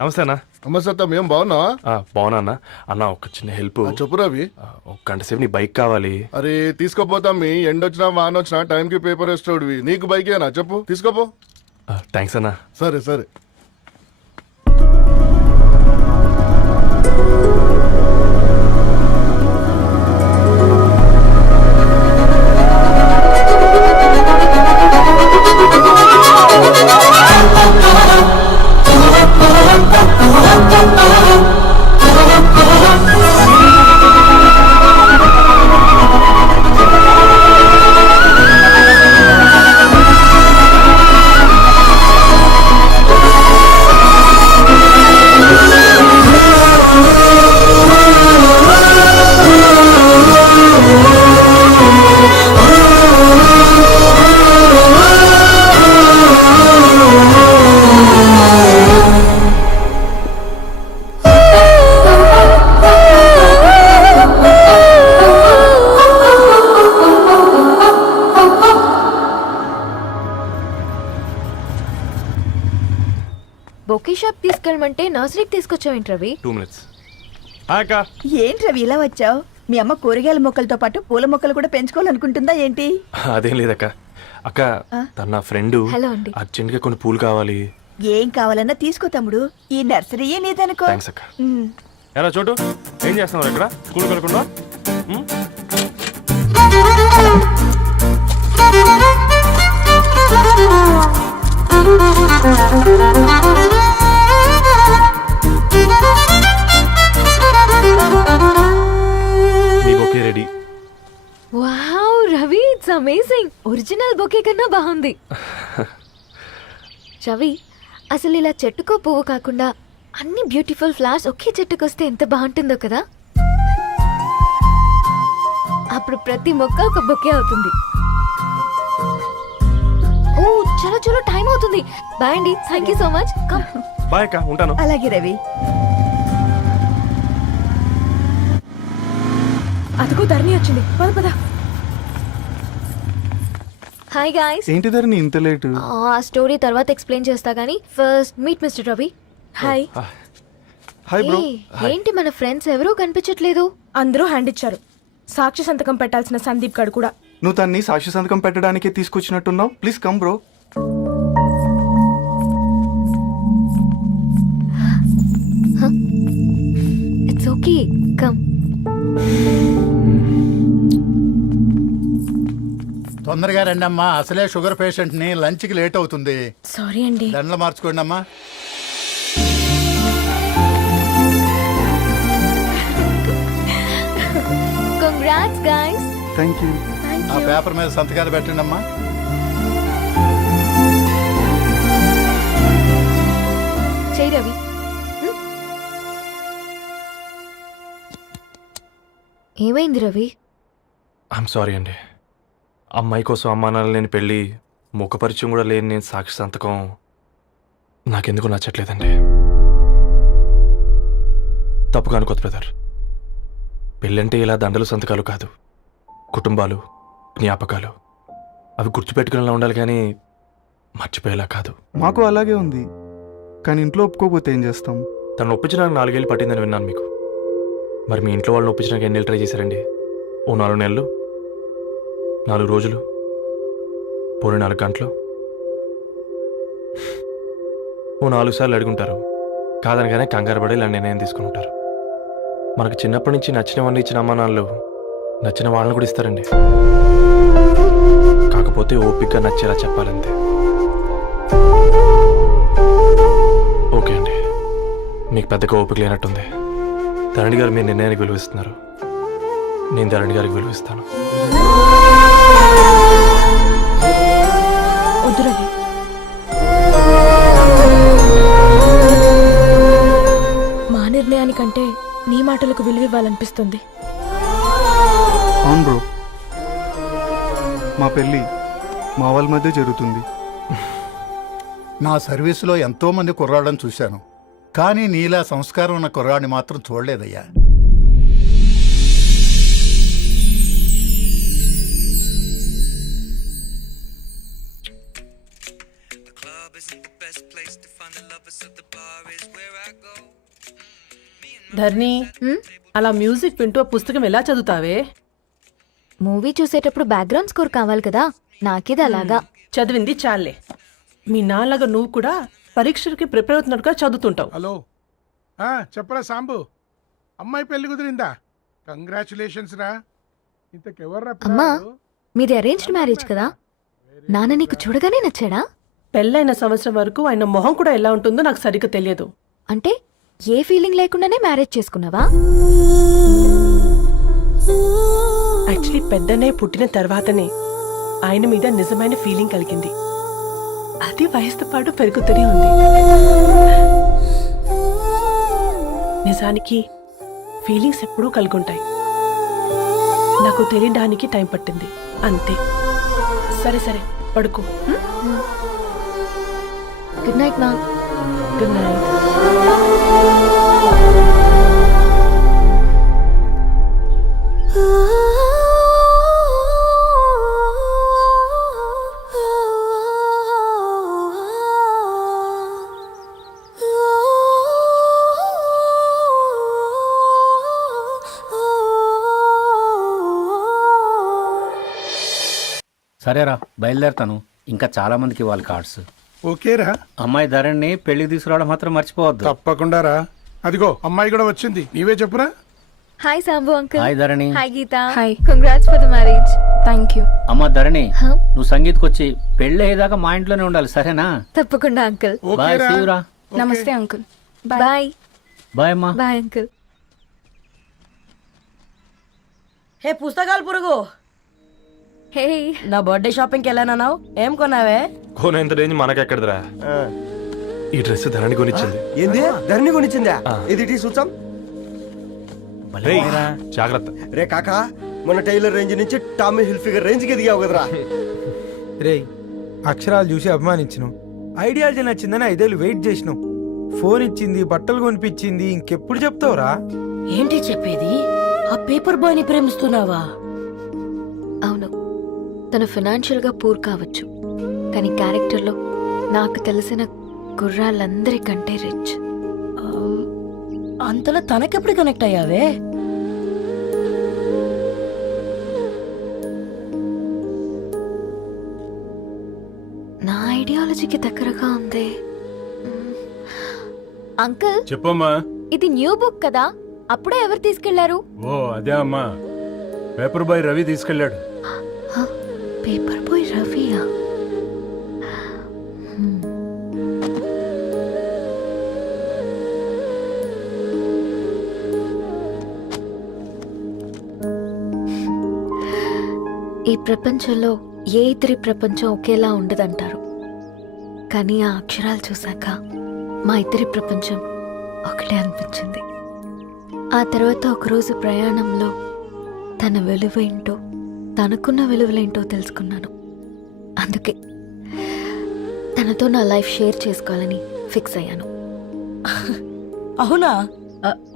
నమస్తే అన్న. నమస్తే, ఏం బాగున్నావా? బాగున్నా అన్న. అన్న ఒక చిన్న హెల్ప్. చెప్పు రవి. ఒక గంట సేపు నీ బైక్ కావాలి. అరే తీసుకోపోతాం, మీ ఎండొచ్చినా వాన వచ్చినా టైంకి పేపర్ వేస్తాడువి. నీకు బైకేనా చెప్పు, తీసుకోపో. థ్యాంక్స్ అన్న. సరే సరే. బొకే షాప్ తీసుకెళ్ళమంటే నర్సరీకి తీసుకొచ్చావేంటి రవి? 2 minutes. అక్క ఏంటి రవి ఇలా వచ్చావు? మీ అమ్మ కూరగాయల మొక్కలతో పాటు పూల మొక్కలు కూడా పెంచుకోవాలనుకుంటుందా ఏంటి? అదేం లేదక్క. అక్క తన నా ఫ్రెండ్ హలో అండి. అర్జెంట్గా కొన్ని పూలు కావాలి. ఏం కావాలన్నా తీసుకో తమ్ముడు, ఈ నర్సరీయే నీదనుకో. థ్యాంక్స్ అక్క. ఎలా చోటు ఏం చేస్తున్నావు ఇక్కడ? స్కూల్కి వెళ్ళకుండా? నీ bouquet ready. Wow Ravi, it's amazing. Original bouquet కన్నా బాగుంది. రవి, అసలు ఇలా చెట్టుకో పువ్వు కాకుండా అన్ని బ్యూటిఫుల్ ఫ్లవర్స్ ఒకే చెట్టుకొస్తే ఎంత బాగుంటుందో కదా. అప్పుడు ప్రతి మొక్క ఒక బొకే అవుతుంది. ఓ చలో చలో, టైం అవుతుంది. బాయ్ అండి, thank you so much. Bye అక్క, ఉంటాను. అలాగే రవి. అదిగో ధరణి వచ్చింది, పద పద. Hi guys. ఏంటి ధరణి ఇంత లేటు? ఆ స్టోరీ తర్వాత ఎక్స్ప్లెయిన్ చేస్తా గానీ first meet mister Ravi. Hi. Hi bro. ఏంటి మన ఫ్రెండ్స్ ఎవరూ కనిపించట్లేదు? అందరూ హ్యాండ్ ఇచ్చారు. సాక్షి సంతకం పెట్టాల్సిన సందీప్ గడు కూడా. నువ్వు తన్ని సాక్షి సంతకం పెట్టడానికే తీసుకొచ్చినట్టున్నావు. Please come bro. It's okay, come. తొందరగా రండి అమ్మా, అసలే షుగర్ పేషెంట్ ని, లంచ్ కి లేట్ అవుతుంది. సారీ అండి. దండలు మార్చుకోండి అమ్మా. Congrats guys. Thank you. ఆ పేపర్ మీద సంతకాలు పెట్టండి అమ్మా. చెయ్ రవి. ఏమైంది రవి? ఐఎమ్ సారీ అండి. అమ్మాయి కోసం అమ్మానాలు లేని పెళ్ళి, ముఖపరిచయం కూడా లేని నేను సాక్షి సంతకం నాకెందుకు నచ్చట్లేదండి. తప్పుగా అనుకోదు బ్రదర్. పెళ్ళంటే ఇలా దండలు సంతకాలు కాదు, కుటుంబాలు, జ్ఞాపకాలు. అవి గుర్తుపెట్టుకునేలా ఉండాలి కానీ మర్చిపోయేలా కాదు. మాకు అలాగే ఉంది, కానీ ఇంట్లో ఒప్పుకోకపోతే ఏం చేస్తాం? తను ఒప్పించడానికి 4 ఏళ్ళు పట్టిందని విన్నాను మీకు. మరి మీ ఇంట్లో వాళ్ళని ఒప్పించడానికి ఎన్ని ఏళ్ళు ట్రై చేశారండి? ఓ 4 నెలలు, 4 రోజులు, పోనీ 4 గంటలు, ఓ 4 సార్లు అడుగుంటారు. కాదనగానే కంగారు పడి ఇలా నిర్ణయం తీసుకుని ఉంటారు. మనకు చిన్నప్పటి నుంచి నచ్చినవన్నీ ఇచ్చిన అమ్మానాళ్ళు నచ్చిన వాళ్ళని కూడా ఇస్తారండి. కాకపోతే ఓపిక నచ్చేలా చెప్పాలంతే. ఓకే అండి, మీకు పెద్దగా ఓపిక లేనట్టుంది. ధరణి గారు మీ నిర్ణయానికి విలువిస్తున్నారు, నేను ధరణి గారికి విలువిస్తాను. వద్దు రవి. మా నిర్ణయానికంటే నీ మాటలకు విలువివ్వాలనిపిస్తుంది. అవును బ్రో, మా పెళ్ళి మా వాళ్ళ మధ్య జరుగుతుంది. నా సర్వీసులో ఎంతో మంది కుర్రాళ్ళని చూశాను. కానీ నీలా సంస్కారం ఉన్న కుర్రాడిని మాత్రం చూడలేదయ్యా. ధర్ని అలా మ్యూజిక్ వింటూ ఆ పుస్తకం ఎలా చదువుతావే? మూవీ చూసేటప్పుడు బ్యాక్గ్రౌండ్ స్కోర్ కావాలి కదా, నాకిది అలాగా. చదివింది చాలే. మీ నాన్నగా నువ్వు కూడా పరీక్షలకి ప్రిపేర్ అవుతున్నట్టుగా చదువుతుంటావు. హలో చెప్పరా సాంబు, అమ్మాయి పెళ్లి కుదిరిందా? కంగ్రాచులేషన్స్ రా. ఇంతకెవర్రా అమ్మా, మీది అరేంజ్డ్ మ్యారేజ్ కదా, నాన్న నీకు చూడగానే నచ్చాడా? పెళ్ళైన సంవత్సరం వరకు ఆయన మొహం కూడా ఎలా ఉంటుందో నాకు సరిగ్గా తెలియదు. అంటే ఏ ఫీలింగ్ లేకుండానే మ్యారేజ్ చేసుకున్నావా? యాక్చువల్లీ పెద్దనే పుట్టిన తర్వాతనే ఆయన మీద నిజమైన ఫీలింగ్ కలిగింది. అది వయసుతో పాటు పెరుగుతూనే ఉంది. నిజానికి ఫీలింగ్స్ ఎప్పుడూ కలుగుంటాయి. నాకు తెలియడానికి టైం పట్టింది అంతే. సరే సరే పడుకో. గుడ్ నైట్ మా. Good night. సరేరా బయలుదేరుతాను. ఇంకా చాలా మందికి ఇవ్వాలి కార్డ్స్. ఓకేరా. అమ్మాయి ధరణి పెళ్లికి తీసుకురావడం మాత్రం మర్చిపోవద్దు. తప్పకుండా రా. అదిగో అమ్మాయి కూడా వచ్చింది, నీవే చెప్పురా. Hi Sambu uncle. Hi Dharani. Hi Geetha. Hi. Congrats for the marriage. Thank you. అమ్మ ధరణి, నువ్వు సంగీత్కి వచ్చి పెళ్లి అయ్యేదాకా మా ఇంట్లోనే ఉండాలి, సరేనా? తప్పకుండా అంకుల్. బాయ్. సీవురా. నమస్తే అంకుల్. బాయ్. బాయ్ అమ్మా. Bye uncle. హే పుస్తకాలు పురుగు, హే నా బర్త్డే షాపింగ్కి వెళ్ళానన్నావు, ఏం కొన్నావే? కోనేంత రేంజ్ మనకెక్కడదిరా. ఈ డ్రెస్ ధరణి కొనిచ్చింది. ఏంది ధరణి కొనిచ్చిందా? ఇది టీ సూచం. రేయ్, జాగ్రత్త. రే కాకా, మన టైలర్ రేంజ్ నుంచి టామీ హిల్ఫిగర్ రేంజ్ కి ఎదిగావు కదరా. రే అక్షరాలు చూసి అభిమానించను, ఐడియాలజీ నచ్చిందని 5 ఏళ్ళు వెయిట్ చేసినావు. ఫోన్ ఇచ్చింది, బట్టలు కొనిపించింది, ఇంకెప్పుడు చెప్తావురా? ఏంటి చెప్పేది? ఆ పేపర్ బాయ్ ని ప్రేమిస్తున్నావా? అవును, తను ఫైనాన్షియల్గా పూర్ కావచ్చు, కానీ క్యారెక్టర్లో నాకు తెలిసిన కుర్రాళ్ళందరికంటే రిచ్. అంతలో తనకెప్పుడు కనెక్ట్ అయ్యావే? నా ఐడియాలజీకి దగ్గరగా ఉంది. అంకుల్ చెప్పమ్మా. ఇది న్యూ బుక్ కదా, అప్పుడే ఎవరు తీసుకెళ్లారు? ఓ అదే అమ్మా, పేపర్ బాయ్ రవి తీసుకెళ్ళాడు. పేపర్ బాయ్ రవియా? ఈ ప్రపంచంలో ఏ ఇద్దరి ప్రపంచం ఒకేలా ఉండదంటారు, కానీ ఆ అక్షరాలు చూశాక మా ఇద్దరి ప్రపంచం ఒకటే అనిపించింది. ఆ తర్వాత ఒకరోజు ప్రయాణంలో తన విలువ ఏంటో, తనకున్న విలువలేంటో తెలుసుకున్నాను. అందుకే తనతో నా లైఫ్ షేర్ చేసుకోవాలని ఫిక్స్ అయ్యాను. అవునా?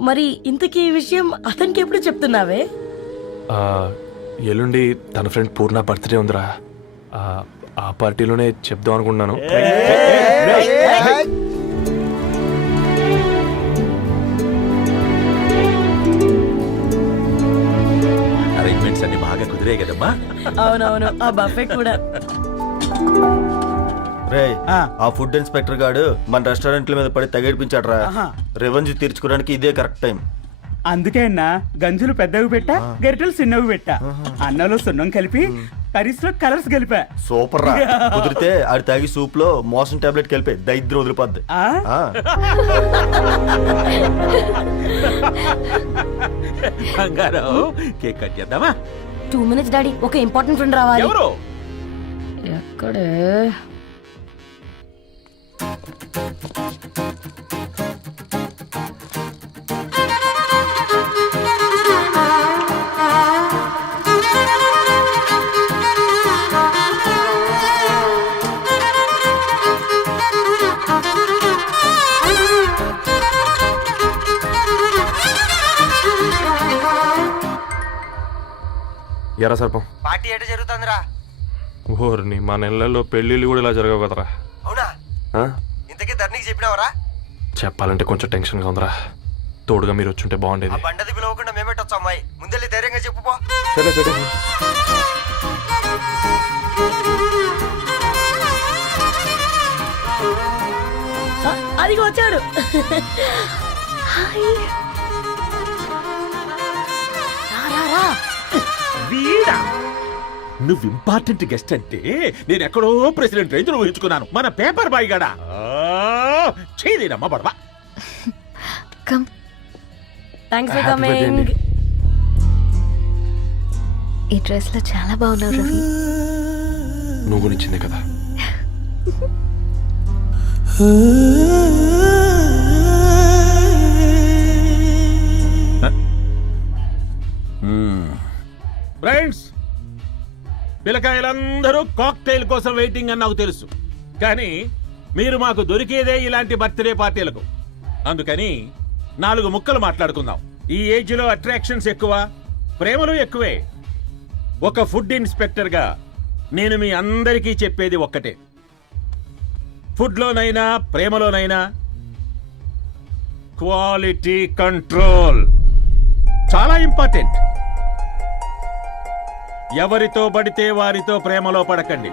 మరి ఇంతకీ ఈ విషయం అతనికి ఎప్పుడు చెప్తున్నావే? ఎల్లుండి తన ఫ్రెండ్ పూర్ణ బర్త్డే ఉందిరా. ఆ పార్టీలోనే చెప్దాం అనుకుంటున్నాను. అరేంజ్మెంట్స్ అన్ని బాగా కుదిరాయి కదమ్మా. అవునవును, ఆ బఫే కూడా. రే ఆ ఫుడ్ ఇన్స్పెక్టర్ గాడు మన రెస్టారెంట్ల మీద పడి తగేడిపించాడు రా. రెవెన్యూ తీర్చుకోవడానికి ఇదే కరెక్ట్ టైం. అందుకే అన్న గంజులు పెద్దవి పెట్టా, గరిటెలు చిన్నవి పెట్టా. అన్నంలో సున్నం కలిపి, కర్రీస్ లో కలర్స్ కలిపా. సూపర్ రా. కుదిరితే ఆడి తాగి సూప్ లో మోషన్ టాబ్లెట్ కలిపి దరిద్రం వదిలిపోద్ది. కేక్ కట్ చేద్దామా? 2 minutes డాడీ, ఒక ఇంపార్టెంట్ ఫ్రెండ్ రావాలి. ఎవరు? ఎక్కడే? ఎరా సర్పం పార్టీ ఎట జరుగుతుందిరా? ఓర్ని మా నెలల్లో పెళ్ళిళ్ళు కూడా ఇలా జరగవు కదరా. అవునా? ఆ? ఇంతకీ ధరణికి చెప్పినావరా? చెప్పాలంటే కొంచెం టెన్షన్గా ఉందిరా. తోడుగా మీరు వచ్చుంటే బాగుండేది. బండది పిలవకుండా మేమేటొచ్చు అమ్మాయి, ముందెళ్ళి ధైర్యంగా చెప్పుపో. సరే సరే. అదిగో వచ్చాడు. వీడా నువ్వు ఇంపార్టెంట్ గెస్ట్ అంటే నేను ఎక్కడో ప్రెసిడెంట్ రేంజ్ లో ఊహించుకున్నాను. మన పేపర్ బాయ్ గడా చేయలేనమ్మా బడవా. Come. Thanks for Happy birthday coming. అండి. ఈ డ్రెస్ లో చాలా బాగున్నావు రవి. నువ్వు గురించిందే కదా. ఫ్రెండ్స్, పిల్లకాయలందరూ కాక్టైల్ కోసం వెయిటింగ్ అని నాకు తెలుసు. కానీ మీరు మాకు దొరికేదే ఇలాంటి బర్త్డే పార్టీలకు. అందుకని 4 ముక్కలు మాట్లాడుకుందాం. ఈ ఏజ్ లో అట్రాక్షన్స్ ఎక్కువ, ప్రేమలు ఎక్కువే. ఒక ఫుడ్ ఇన్స్పెక్టర్ గా నేను మీ అందరికీ చెప్పేది ఒక్కటే, ఫుడ్ లోనైనా ప్రేమలోనైనా క్వాలిటీ కంట్రోల్ చాలా ఇంపార్టెంట్. ఎవరితో పడితే వారితో ప్రేమలో పడకండి.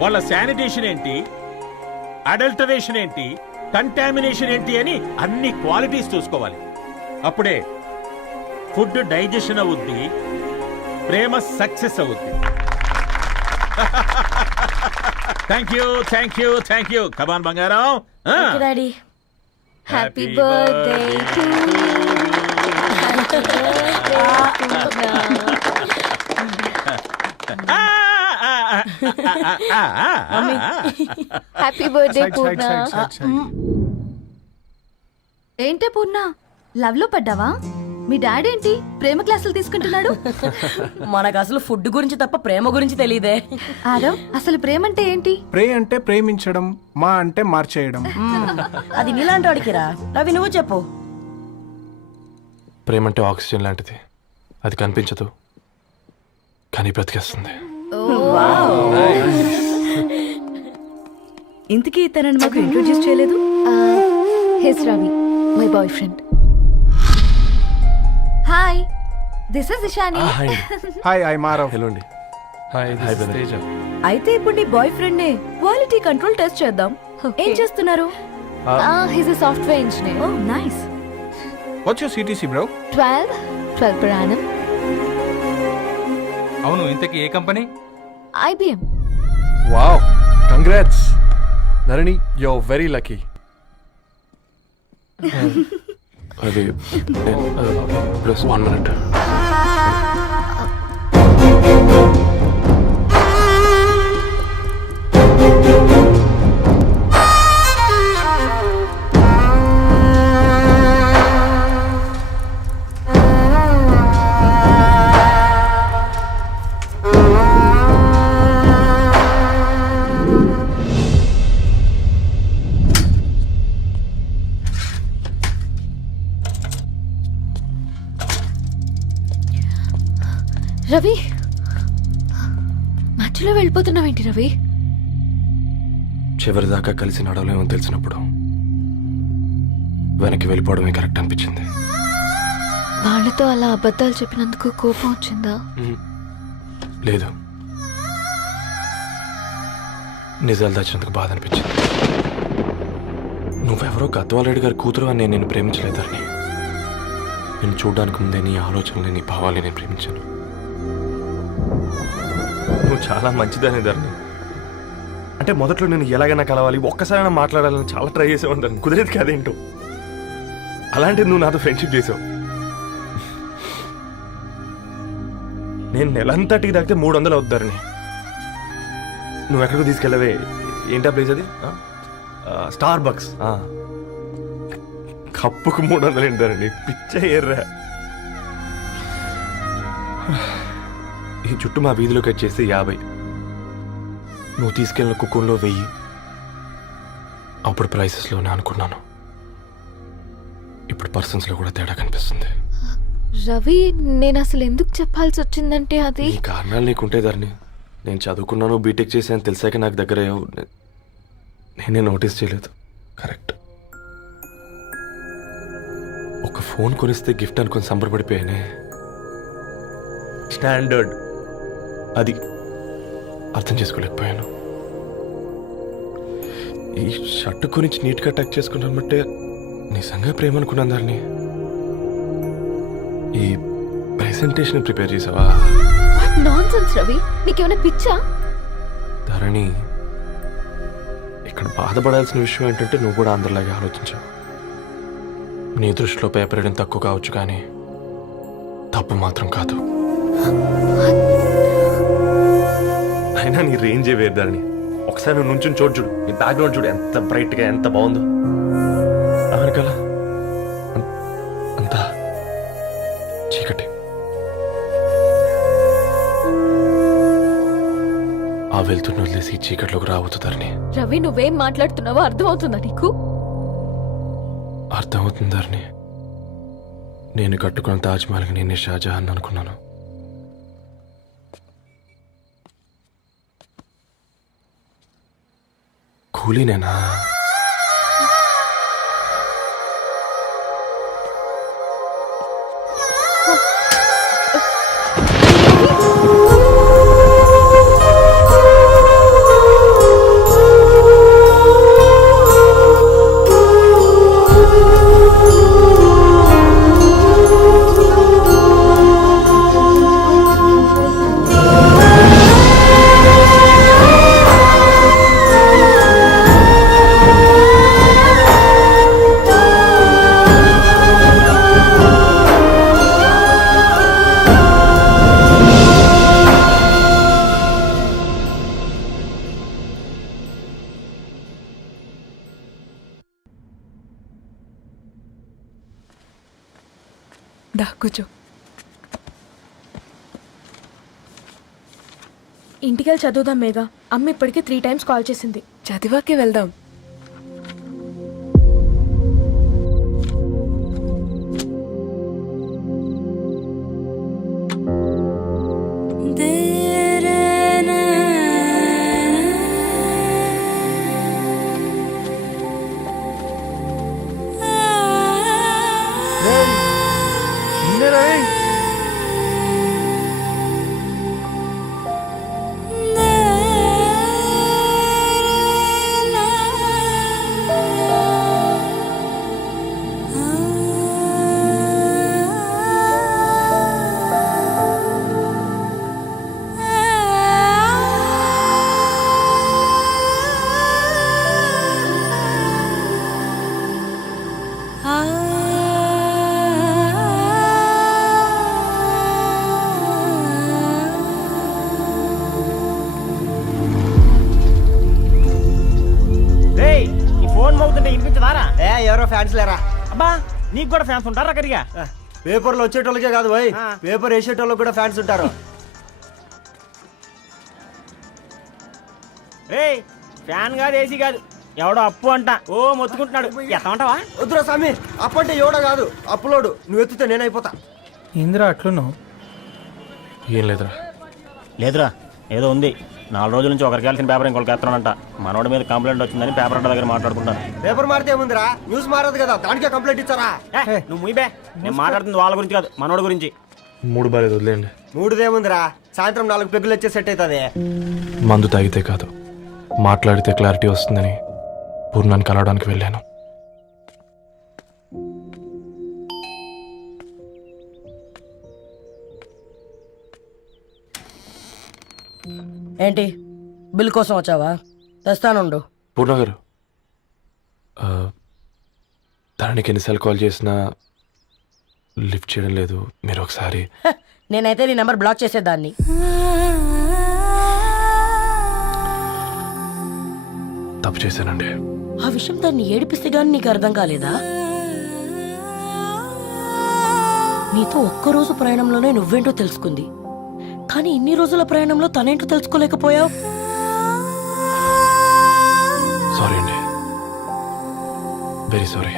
వాళ్ళ శానిటేషన్ ఏంటి, అడల్టరేషన్ ఏంటి, కంటామినేషన్ ఏంటి అని అన్ని క్వాలిటీస్ చూసుకోవాలి. అప్పుడే ఫుడ్ డైజెషన్ అవుద్ది, ప్రేమ సక్సెస్ అవుద్ది. Thank you thank you thank you. Come on బంగారం. Daddy. Happy birthday to happy birthday Purna. ఏంటే పూర్ణ, లవ్ లో పడ్డావా? మీ డాడీ ఏంటి ప్రేమ క్లాసులు తీసుకుంటున్నాడు? మనకు అసలు ఫుడ్ గురించి తప్ప ప్రేమ గురించి తెలియదే. ఆరవ్, అసలు ప్రేమ అంటే ఏంటి? ప్రే అంటే ప్రేమించడం, మా అంటే మార్చేయడం. అది నీలాంటి వాడికిరా. రవి నువ్వు చెప్పు. ప్రేమ అంటే ఆక్సిజన్ లాంటిది. అది కనిపించదు కానీ బ్రతికేస్తుంది. ఇంతకీ తనని మాకు ఇంట్రొడ్యూస్ చేయలేదు. He's Ravi, my boyfriend. Hi, this is Ishani. Hi, I మారవ్. హలో అండి. హాయ్ తేజ. అయితే ఇప్పుడు నీ బాయ్ ఫ్రెండ్ నే క్వాలిటీ కంట్రోల్ టెస్ట్ చేద్దాం. ఏం చేస్తున్నారు? He's a software engineer. Oh nice. What's your CTC bro? 12 per annum. అవును, ఇంతకీ ఏ కంపెనీ? IBM. Wow, congrats Dharani, you are very lucky. అది ప్లస్ 1 minute. రవి, మధ్యలో వెళ్ళిపోతున్నావేంటి రవి? చివరిదాకా కలిసి నడవలేమో తెలిసినప్పుడు వెనక్కి వెళ్ళిపోవడమే కరెక్ట్ అనిపించింది. వాళ్ళతో అలా అబద్ధాలు చెప్పినందుకు కోపం వచ్చిందా? లేదు, నిజాలు దాచినందుకు బాధ అనిపించింది. నువ్వెవరో గద్వాలరెడ్డి గారి కూతురు అని నేను నిన్ను ప్రేమించలేదని. నేను చూడడానికి ముందే నీ ఆలోచనలు, నీ భావాలు నేను ప్రేమించాను. నువ్వు చాలా మంచిదని ధరణి. అంటే మొదట్లో నేను ఎలాగైనా కలవాలి, ఒక్కసారైనా మాట్లాడాలని చాలా ట్రై చేసేవాడిని. కుదిరేది కాదేంటో. అలాంటిది నువ్వు నాతో ఫ్రెండ్షిప్ చేసావు. నేను నెలంతటికి తాగితే 300 అవుతారని. నువ్వు ఎక్కడికి తీసుకెళ్ళవే? ఏంటా ప్లేస్ అది? Star bucks. కప్పుకు 300 ఏంటారండి, పిచ్చ ఎర్రా. ఈ చుట్టూ మా వీధిలో కట్ చేస్తే 50. నువ్వు తీసుకెళ్ళిన కుక్కర్లో 1000. అప్పుడు ప్రైసెస్లోనే అనుకున్నాను, ఇప్పుడు పర్సన్స్లో కూడా తేడా కనిపిస్తుంది. రవి నేను అసలు ఎందుకు చెప్పాల్సి వచ్చిందంటే అది నీ కారణాలు నీకుంటే ధరణి. నేను చదువుకున్నాను, బీటెక్ చేశాను తెలిసాక నాకు దగ్గర నేనే నోటీస్ చేయలేదు. కరెక్ట్. ఒక ఫోన్ కొనిస్తే గిఫ్ట్ అనుకుని సంబరపడిపోయానే. స్టాండర్డ్ అది అర్థం చేసుకోలేకపోయాను. ఈ షర్ట్ గురించి నీట్గా టక్ చేసుకున్నామంటే నిజంగా ప్రేమ అనుకున్నాను దాన్ని. ఈ ప్రెజెంటేషన్ ప్రిపేర్ చేసావా? నాన్సెన్స్ రవి, నీకేమైనా పిచ్చా? ధరణి, ఇక్కడ బాధపడాల్సిన విషయం ఏంటంటే నువ్వు కూడా అందరిలాగే ఆలోచించావు. నీ దృష్టిలో పేపర్ వేయడం తక్కువ కావచ్చు కానీ తప్పు మాత్రం కాదు. అయినా నీ రేంజే వేరు ధరణి. ఒకసారి నువ్వు నుంచుని చోటు చూడు, నీ బ్యాక్గ్రౌండ్ చూడు ఎంత బ్రైట్గా ఎంత బాగుందో. అమెరికాలా అంతా చీకటి. ఆ వెళ్తున్న వదిలేసి చీకట్లోకి రాబోతుందని. రవి నువ్వేం మాట్లాడుతున్నావో అర్థమవుతుందా నీకు? అర్థమవుతుందని నేను కట్టుకున్న తాజ్మహల్కి నేనే షాజహాన్ అనుకున్నాను. కూలీనేనా? దా కూర్చో. ఇంటికెళ్ళి చదువుదాం మేఘా. అమ్మ ఇప్పటికే 3 times కాల్ చేసింది. చదివాకే వెళ్దాం. ఎవరో ఫ్యాన్స్ లేరా? అబ్బా నీకు కూడా ఫ్యాన్స్ ఉంటారా? కరిగా పేపర్లు వచ్చేటోళ్ళకే కాదు భయ్, పేపర్ వేసేటోళ్ళకి కూడా ఫ్యాన్స్ ఉంటారు. రేయ్ ఫ్యాన్ కాదు, ఏసీ కాదు, ఎవడో అప్పు అంట ఓ మొత్తుకుంటున్నాడు. ఎత్తమంటావా? వద్దురా స్వామి, అప్పు అంటే ఎవడో కాదు, అప్పులోడు. నువ్వు ఎత్తుతే నేనైపోతా. ఇందిరా అట్లున్నావు? ఏం లేదురా. లేదురా ఏదో ఉంది. 4 రోజుల నుంచి ఒకరికి వెళ్ళిన పేపర్ ఇంకొకరికి ఎత్తనంట. మనోడి మీద కంప్లైంట్ వచ్చిందని పేపర్ అంట దగ్గర మాట్లాడుకుంటాను. పేపర్ మారితే ఏముందిరా, న్యూస్ మారదు కదా, దానికే కంప్లైంట్ ఇచ్చారా? నువ్వు ముయ్యబే, నేను మాట్లాడుతుంది వాళ్ళ గురించి కాదు, మనోడి గురించి. 3 బాలేదు, వదిలేండి. 3దేముందిరా, సాయంత్రం 4 పెగ్గులు వచ్చే సెట్ అవుతుంది. మందు తాగితే కాదు, మాట్లాడితే క్లారిటీ వస్తుందని పూర్ణాన్ని కలవడానికి వెళ్ళాను. ఏంటి బిల్ కోసం వచ్చావా? తెస్తానుండు. పూర్ణ గారు, దానికి ఎన్నిసార్లు కాల్ చేసినా లిఫ్ట్ చేయడం లేదు. మీరు ఒకసారి. నేనైతే నీ నెంబర్ బ్లాక్ చేసేదాన్ని. తప్పు చేశానండి. ఆ విషయం దాన్ని ఏడిపిస్తే గానీ నీకు అర్థం కాలేదా? నీతో ఒక్కరోజు ప్రయాణంలోనే నువ్వేంటో తెలుసుకుంది, కానీ ఇన్ని రోజుల ప్రయాణంలో తనేంటో తెలుసుకోలేకపోయావు. సారీ అండి, వెరీ సారీ.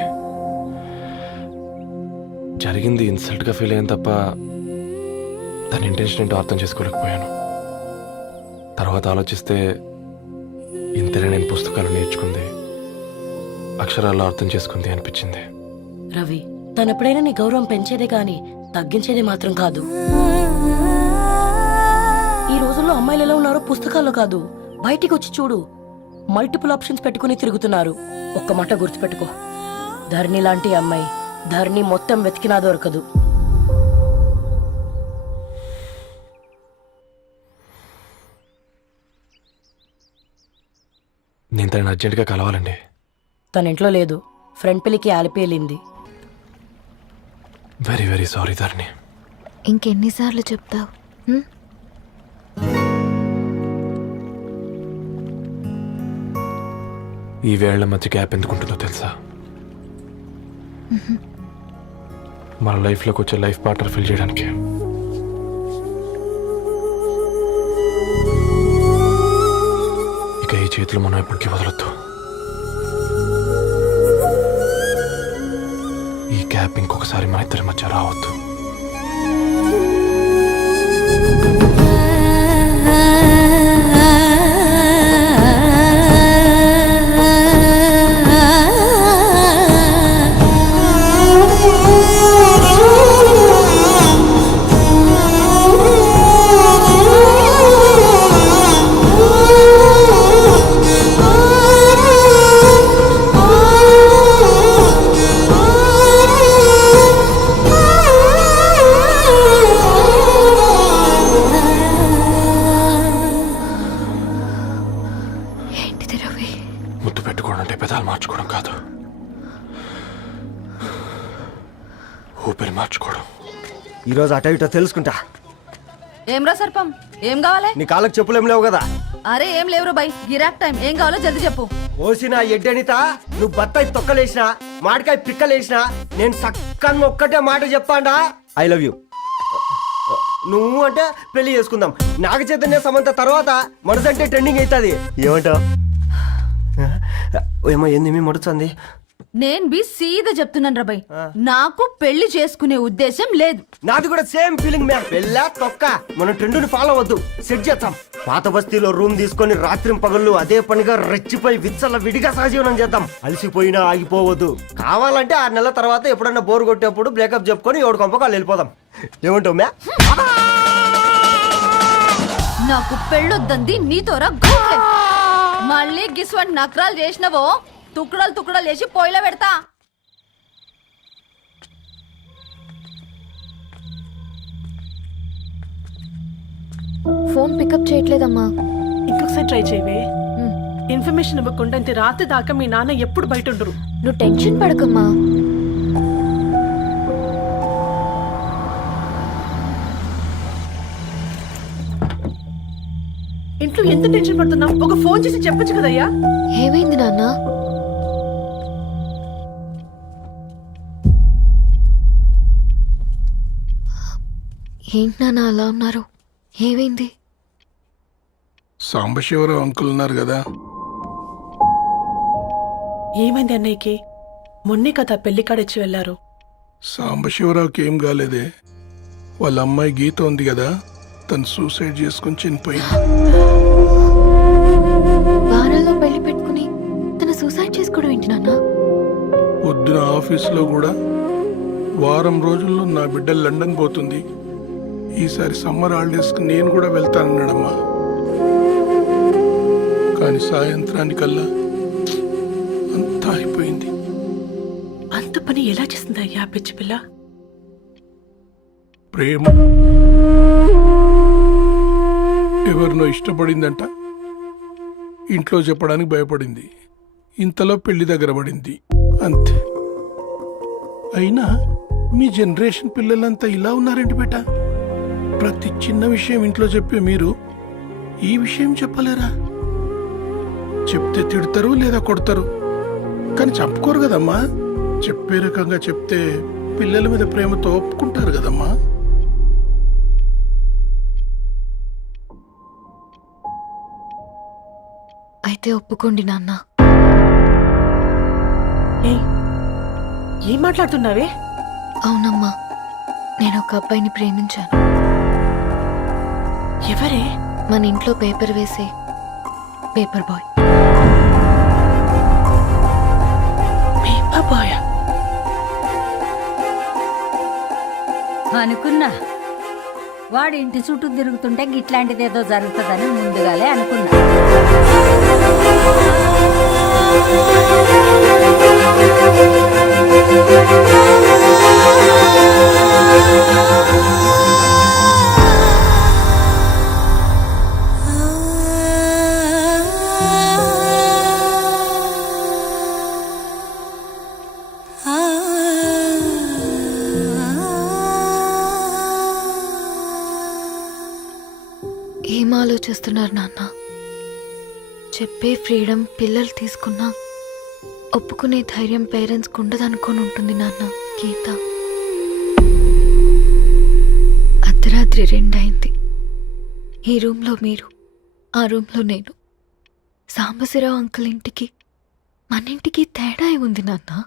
జరిగింది ఇన్సల్ట్గా ఫీల్ అయ్యాను తప్ప దాని ఇంటెన్షన్ ఏంటో అర్థం చేసుకోలేకపోయాను. తర్వాత ఆలోచిస్తే ఇంతనే నేను పుస్తకాలు నేర్చుకుంది, అక్షరాల్లో అర్థం చేసుకుంది అనిపించింది. రవి, తనెప్పుడైనా నీ గౌరవం పెంచేదే గాని తగ్గించేదే మాత్రం కాదు. ఈ రోజుల్లో అమ్మాయిలు ఎలా ఉన్నారో పుస్తకాల్లో కాదు, బయటికి వచ్చి చూడు. మల్టిపుల్ ఆప్షన్స్ పెట్టుకుని తిరుగుతున్నారు. ఒక్క మాట గుర్తుపెట్టుకో, ధరణి లాంటి అమ్మాయి ధరణి మొత్తం వెతికినా దొరకదు. నేను తనని అర్జెంటుగా కలవాలండి. తన ఇంట్లో లేదు, ఫ్రెండ్ పెళ్లికి ఆలిపి వెళ్ళింది. వెరీ వెరీ సారీ ధరణి. ఇంకెన్నిసార్లు చెప్తావు? ఈ వేళ్ల మధ్య గ్యాప్ ఎందుకుంటుందో తెలుసా? మన లైఫ్లోకి వచ్చే లైఫ్ పార్ట్నర్ ఫిల్ చేయడానికి. ఇక ఈ చేతులు మనం ఎప్పటికీ వదలొద్దు. ఈ గ్యాప్ ఇంకొకసారి మన ఇద్దరి మధ్య రావద్దు. ముద్దు పెట్టుకోవడం అంటే పెదాలు మార్చుకోవడం కాదు, ఊపిరి మార్చుకోవడం. ఈరోజు అటో ఇటో తెలుసుకుంటా. ఏమ్రా సర్పం, ఏం కావాలి? నీ కాళ్ళకి చెప్పులేం లేవు కదా? అరే ఏం లేవురా బై, గిరాక్ టైం. ఏం కావాలో జల్దీ చెప్పు. ఓసిన ఎడ్డనిత, నువ్వు బత్తాయి తొక్కలేసినా మాడికాయ పిక్కలేసినా నేను సక్కన్న ఒక్కటే మాట చెప్పాడా, ఐ లవ్ యూ. నువ్వు అంటే పెళ్లి చేసుకుందాం. నాగ చైతన్య సమంత తర్వాత మనసంటే ట్రెండింగ్ అవుతుంది. ఏమంటావు? ఏమో ఏంది మీ మొడుతుంది? నేను బి సీదా చెప్తున్నాను రాబాయ్, నాకు పెళ్లి చేసుకునే ఉద్దేశం లేదు. నాది కూడా సేమ్ ఫీలింగ్ మ్యామ్. పెళ్ళా తొక్క, మనం ట్రెండ్ని ఫాలో అవద్దు, సెట్ చేద్దాం. పాత బస్తీలో రూమ్ తీసుకొని రాత్రి పగళ్ళు అదే పనిగా రెచ్చిపోయి విచ్చల విడిగా సహజీవనం చేద్దాం. అలసిపోయినా ఆగిపోవద్దు. కావాలంటే 6 నెలల తర్వాత ఎప్పుడన్నా బోర్ కొట్టేప్పుడు బ్రేకప్ చెప్పుకొని ఎవడు కొంపకాలు వెళ్ళిపోదాం. ఏమంటావు మ్యా? నాకు పెళ్ళొద్దంది నీతోరా గూట్లే. మళ్ళీ గిస్వంటి నకరాలు చేసినవో తుక్కడలు తుక్కడలు వేసి పొయ్యిలో పెడతా. ఫోన్ పికప్ చేయట్లేదమ్మా. ఇంకొకసారి ట్రై చేయవే. ఇన్ఫర్మేషన్ ఇవ్వకుండా ఇంత రాత్రి దాకా మీ నాన్న ఎప్పుడు బయట ఉండరు. నువ్వు టెన్షన్ పడకమ్మా. ఇంట్లో ఎంత టెన్షన్ పడుతున్నావు? ఒక ఫోన్ చేసి చెప్పొచ్చు కదయ్యా. ఏమైంది నాన్న? ఏంటి నాన్న అలా ఉన్నారు? ఏమైంది? సాంబశివరావు అంకుల్ ఉన్నారు కదా, ఏమైంది అన్నయ్యకి? మొన్నే కదా పెళ్లి కాడొచ్చి వెళ్ళారు. సాంబశివరావుకి ఏం కాలేదే. వాళ్ళ అమ్మాయి గీత ఉంది కదా, తను సూసైడ్ చేసుకుని చనిపోయింది. వారాల్లో పెళ్లి పెట్టుకుని తన సూసైడ్ చేసుకోవడం ఏంటి నాన్న? పొద్దున ఆఫీసులో కూడా వారం రోజుల్లో నా బిడ్డ లండన్ పోతుంది, ఈసారి సమ్మర్ హాలిడేస్కి నేను కూడా వెళ్తానన్నాడమ్మా. కానీ సాయంత్రానికల్లా అంతా అయిపోయింది. అంత పని ఎలా చేసింది అయ్యా పిచ్చి పిల్ల? ప్రేమ ఎవరినో ఇష్టపడిందంట, ఇంట్లో చెప్పడానికి భయపడింది. ఇంతలో పెళ్లి దగ్గర పడింది, అంతే. అయినా మీ జనరేషన్ పిల్లలంతా ఇలా ఉన్నారేంటి బేట? ప్రతి చిన్న విషయం ఇంట్లో చెప్పే మీరు ఈ విషయం చెప్పలేరా? చెప్తే తిడతారు లేదా కొడతారు, కానీ చంపుకోరు కదమ్మా. చెప్పే రకంగా చెప్తే పిల్లల మీద ప్రేమతో ఒప్పుకుంటారు కదమ్మా. అయితే ఒప్పుకోండి నాన్న. ఏం మాట్లాడుతున్నావే? అవునమ్మా, నేను ఒక అబ్బాయిని ప్రేమించాను. ఎవరే? మన ఇంట్లో పేపర్ వేసే పేపర్ బాయ్. Paper boy? అనుకున్నా వాడి ఇంటి చుట్టూ తిరుగుతుంటే గిట్లాంటిదేదో జరుగుతుందని ముందుగాలే అనుకున్నా. ఏం ఆలోచిస్తున్నారు నాన్న? చెప్పే ఫ్రీడమ్ పిల్లలు తీసుకున్నా ఒప్పుకునే ధైర్యం పేరెంట్స్కి ఉండదనుకొని ఉంటుంది నాన్న. గీత, అర్ధరాత్రి 2 అయింది. ఈ రూమ్లో మీరు, ఆ రూమ్లో నేను. సాంబశివరావు అంకుల్ ఇంటికి మన ఇంటికి తేడా ఉంది నాన్న.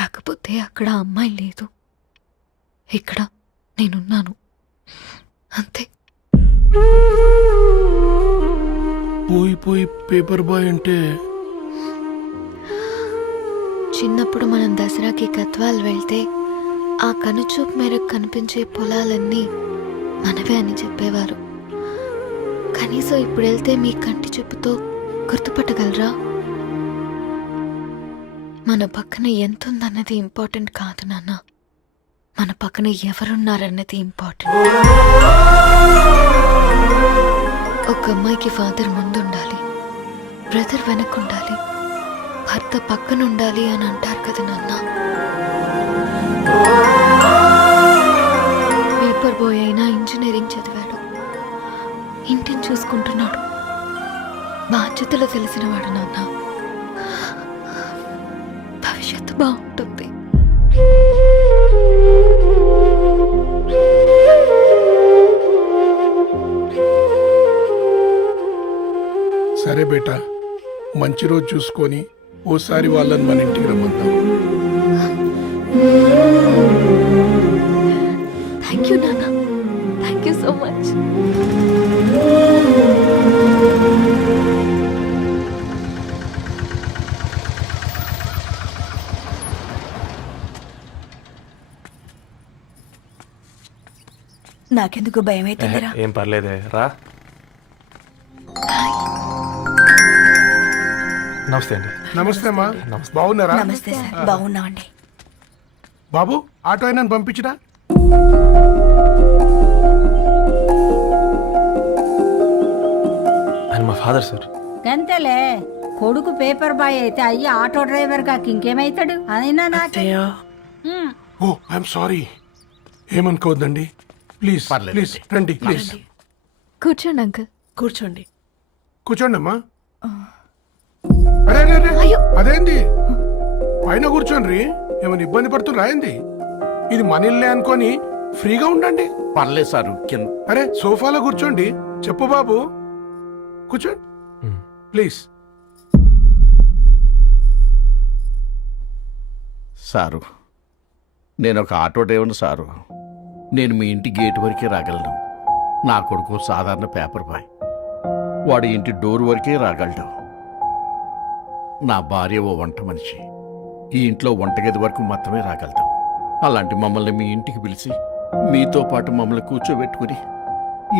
కాకపోతే అక్కడ అమ్మాయి లేదు, ఇక్కడ నేనున్నాను, అంతే. పోయి పేపర్ బాయ్ అంటే చిన్నప్పుడు మనం దసరాకి గద్వాల్ వెళ్తే ఆ కనుచూపు మేరకు కనిపించే పొలాలన్నీ మనవే అని చెప్పేవారు. కనీసం ఇప్పుడు వెళ్తే మీ కంటి చూపుతో గుర్తుపట్టగలరా? మన పక్కన ఎంతుందన్నది ఇంపార్టెంట్ కాదు నాన్న, మన పక్కన ఎవరున్నారన్నది ఇంపార్టెంట్. ఒక అమ్మాయికి ఫాదర్ ముందుండాలి, బ్రదర్ వెనకుండాలి, భర్త పక్కన ఉండాలి అని అంటారు కదా నాన్న. పేపర్ బాయ్ అయినా ఇంజనీరింగ్ చదివాడు, ఇంటిని చూసుకుంటున్నాడు, బాధ్యతలు తెలిసినవాడు నాన్న. భవిష్యత్తు బాగుంటుంది. సరే బేటా, మంచి రోజు చూసుకొని ఓసారి వాళ్ళని మన ఇంటికి రమ్మందాం. థ్యాంక్ యూ నాన్న, థ్యాంక్ యూ సో మచ్. నాకెందుకు భయం అవుతుందిరా. ఏం పర్లేదే, రా. నమస్తే అండి. నమస్తే అమ్మా, బాగున్నారా? నమస్తే సార్, బాగున్నామండి. బాబు, ఆటో అయినా పంపించినా? ఆయన మా ఫాదర్ సార్. గంతేలే, కొడుకు పేపర్ బాయ్ అయితే అయ్యి ఆటో డ్రైవర్ కాకి ఇంకేమైతాడు? అయినా నాకు ఓ, ఐఎమ్ సారీ. ఏమనుకోవద్దండి, ప్లీజ్ ప్లీజ్ రండి, ప్లీజ్ కూర్చోండి అంకుల్. కూర్చోండి. కూర్చోండి అమ్మా. అరే అరే అరే, అదేంది పైన కూర్చోండి, ఏమైనా ఇబ్బంది పడుతున్నా ఏంది? ఇది మన ఇల్లే అనుకొని ఫ్రీగా ఉండండి. పర్లేదు సారు. అరే సోఫాలో కూర్చోండి. చెప్పు బాబు, కూర్చోండి ప్లీజ్. సారు, నేను ఒక ఆటో డ్రైవర్ని సారు. నేను మీ ఇంటి గేట్ వరకే రాగలను. నా కొడుకు సాధారణ పేపర్ బాయ్, వాడి ఇంటి డోర్ వరకే రాగలడు. నా భార్య ఓ వంట మనిషి, ఈ ఇంట్లో వంటగది వరకు మాత్రమే రాగలదు. అలాంటి మమ్మల్ని మీ ఇంటికి పిలిచి మీతో పాటు మమ్మల్ని కూర్చోబెట్టుకుని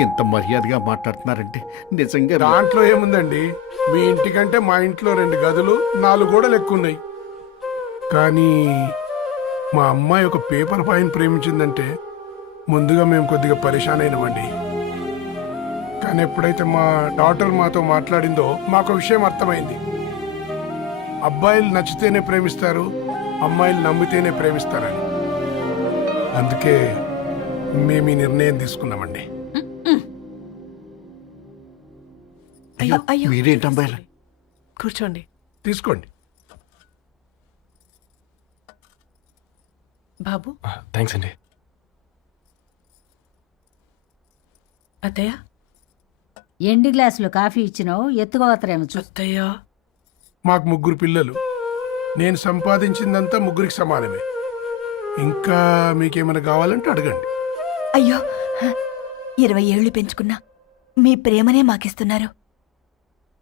ఎంత మర్యాదగా మాట్లాడుతున్నారంటే నిజంగా. దాంట్లో ఏముందండి, మీ ఇంటికంటే మా ఇంట్లో 2 గదులు 4 గోడలు ఎక్కువ ఉన్నాయి. కానీ మా అమ్మాయి ఒక పేపర్ బాయ్ని ప్రేమించిందంటే ముందుగా మేము కొద్దిగా పరేషాన్ అయినామండి. కానీ ఎప్పుడైతే మా డాటర్ మాతో మాట్లాడిందో మాకు విషయం అర్థమైంది. అబ్బాయిలు నచ్చితేనే ప్రేమిస్తారు, అమ్మాయిలు నమ్మితేనే ప్రేమిస్తారని. అందుకే మేము ఈ నిర్ణయం తీసుకున్నామండి. మీరేంటి అమ్మాయిలు? కూర్చోండి. తీసుకోండి. బాబు. థ్యాంక్స్ అండి. అత్తయ్య. ఎండి గ్లాసులో కాఫీ ఇచ్చినావు, ఎత్తుకోవతరేమో చూ. అత్తయ్య. మాకు 3 పిల్లలు. నేను సంపాదించిందంతా 3కి సమానమే. ఇంకా మీకేమైనా కావాలంటే అడగండి. అయ్యో 20 ఏళ్ళు పెంచుకున్నా మీ ప్రేమనే మాకిస్తున్నారు.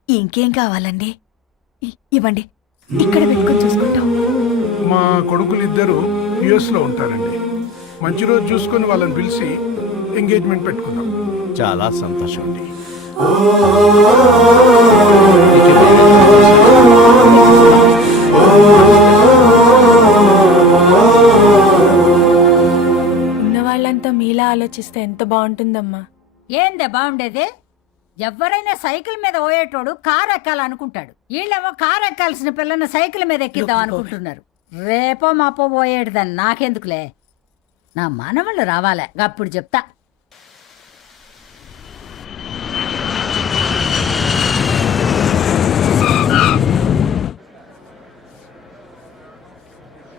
ఇంకేం కావాలండి? ఇవ్వండి, ఇక్కడ పెట్టుకొని చూసుకుంటాం. మా కొడుకులు ఇద్దరు యుఎస్ లో ఉంటారండి. మంచి రోజు చూసుకొని వాళ్ళని పిలిచి ఎంగేజ్మెంట్ పెట్టుకుందాం. చాలా సంతోషం అండి. ఉన్న వాళ్ళంతా మీలా ఆలోచిస్తే ఎంత బాగుంటుందమ్మా. ఏందే బాగుండేది? ఎవరైనా సైకిల్ మీద పోయేటోడు కారు ఎక్కాలనుకుంటాడు. వీళ్ళేమో కారు ఎక్కాల్సిన పిల్లని సైకిల్ మీద ఎక్కిద్దాం అనుకుంటున్నారు. రేపో మాపో పోయేటిదని నాకెందుకులే, నా మనవళ్ళు రావాలే, అప్పుడు చెప్తా.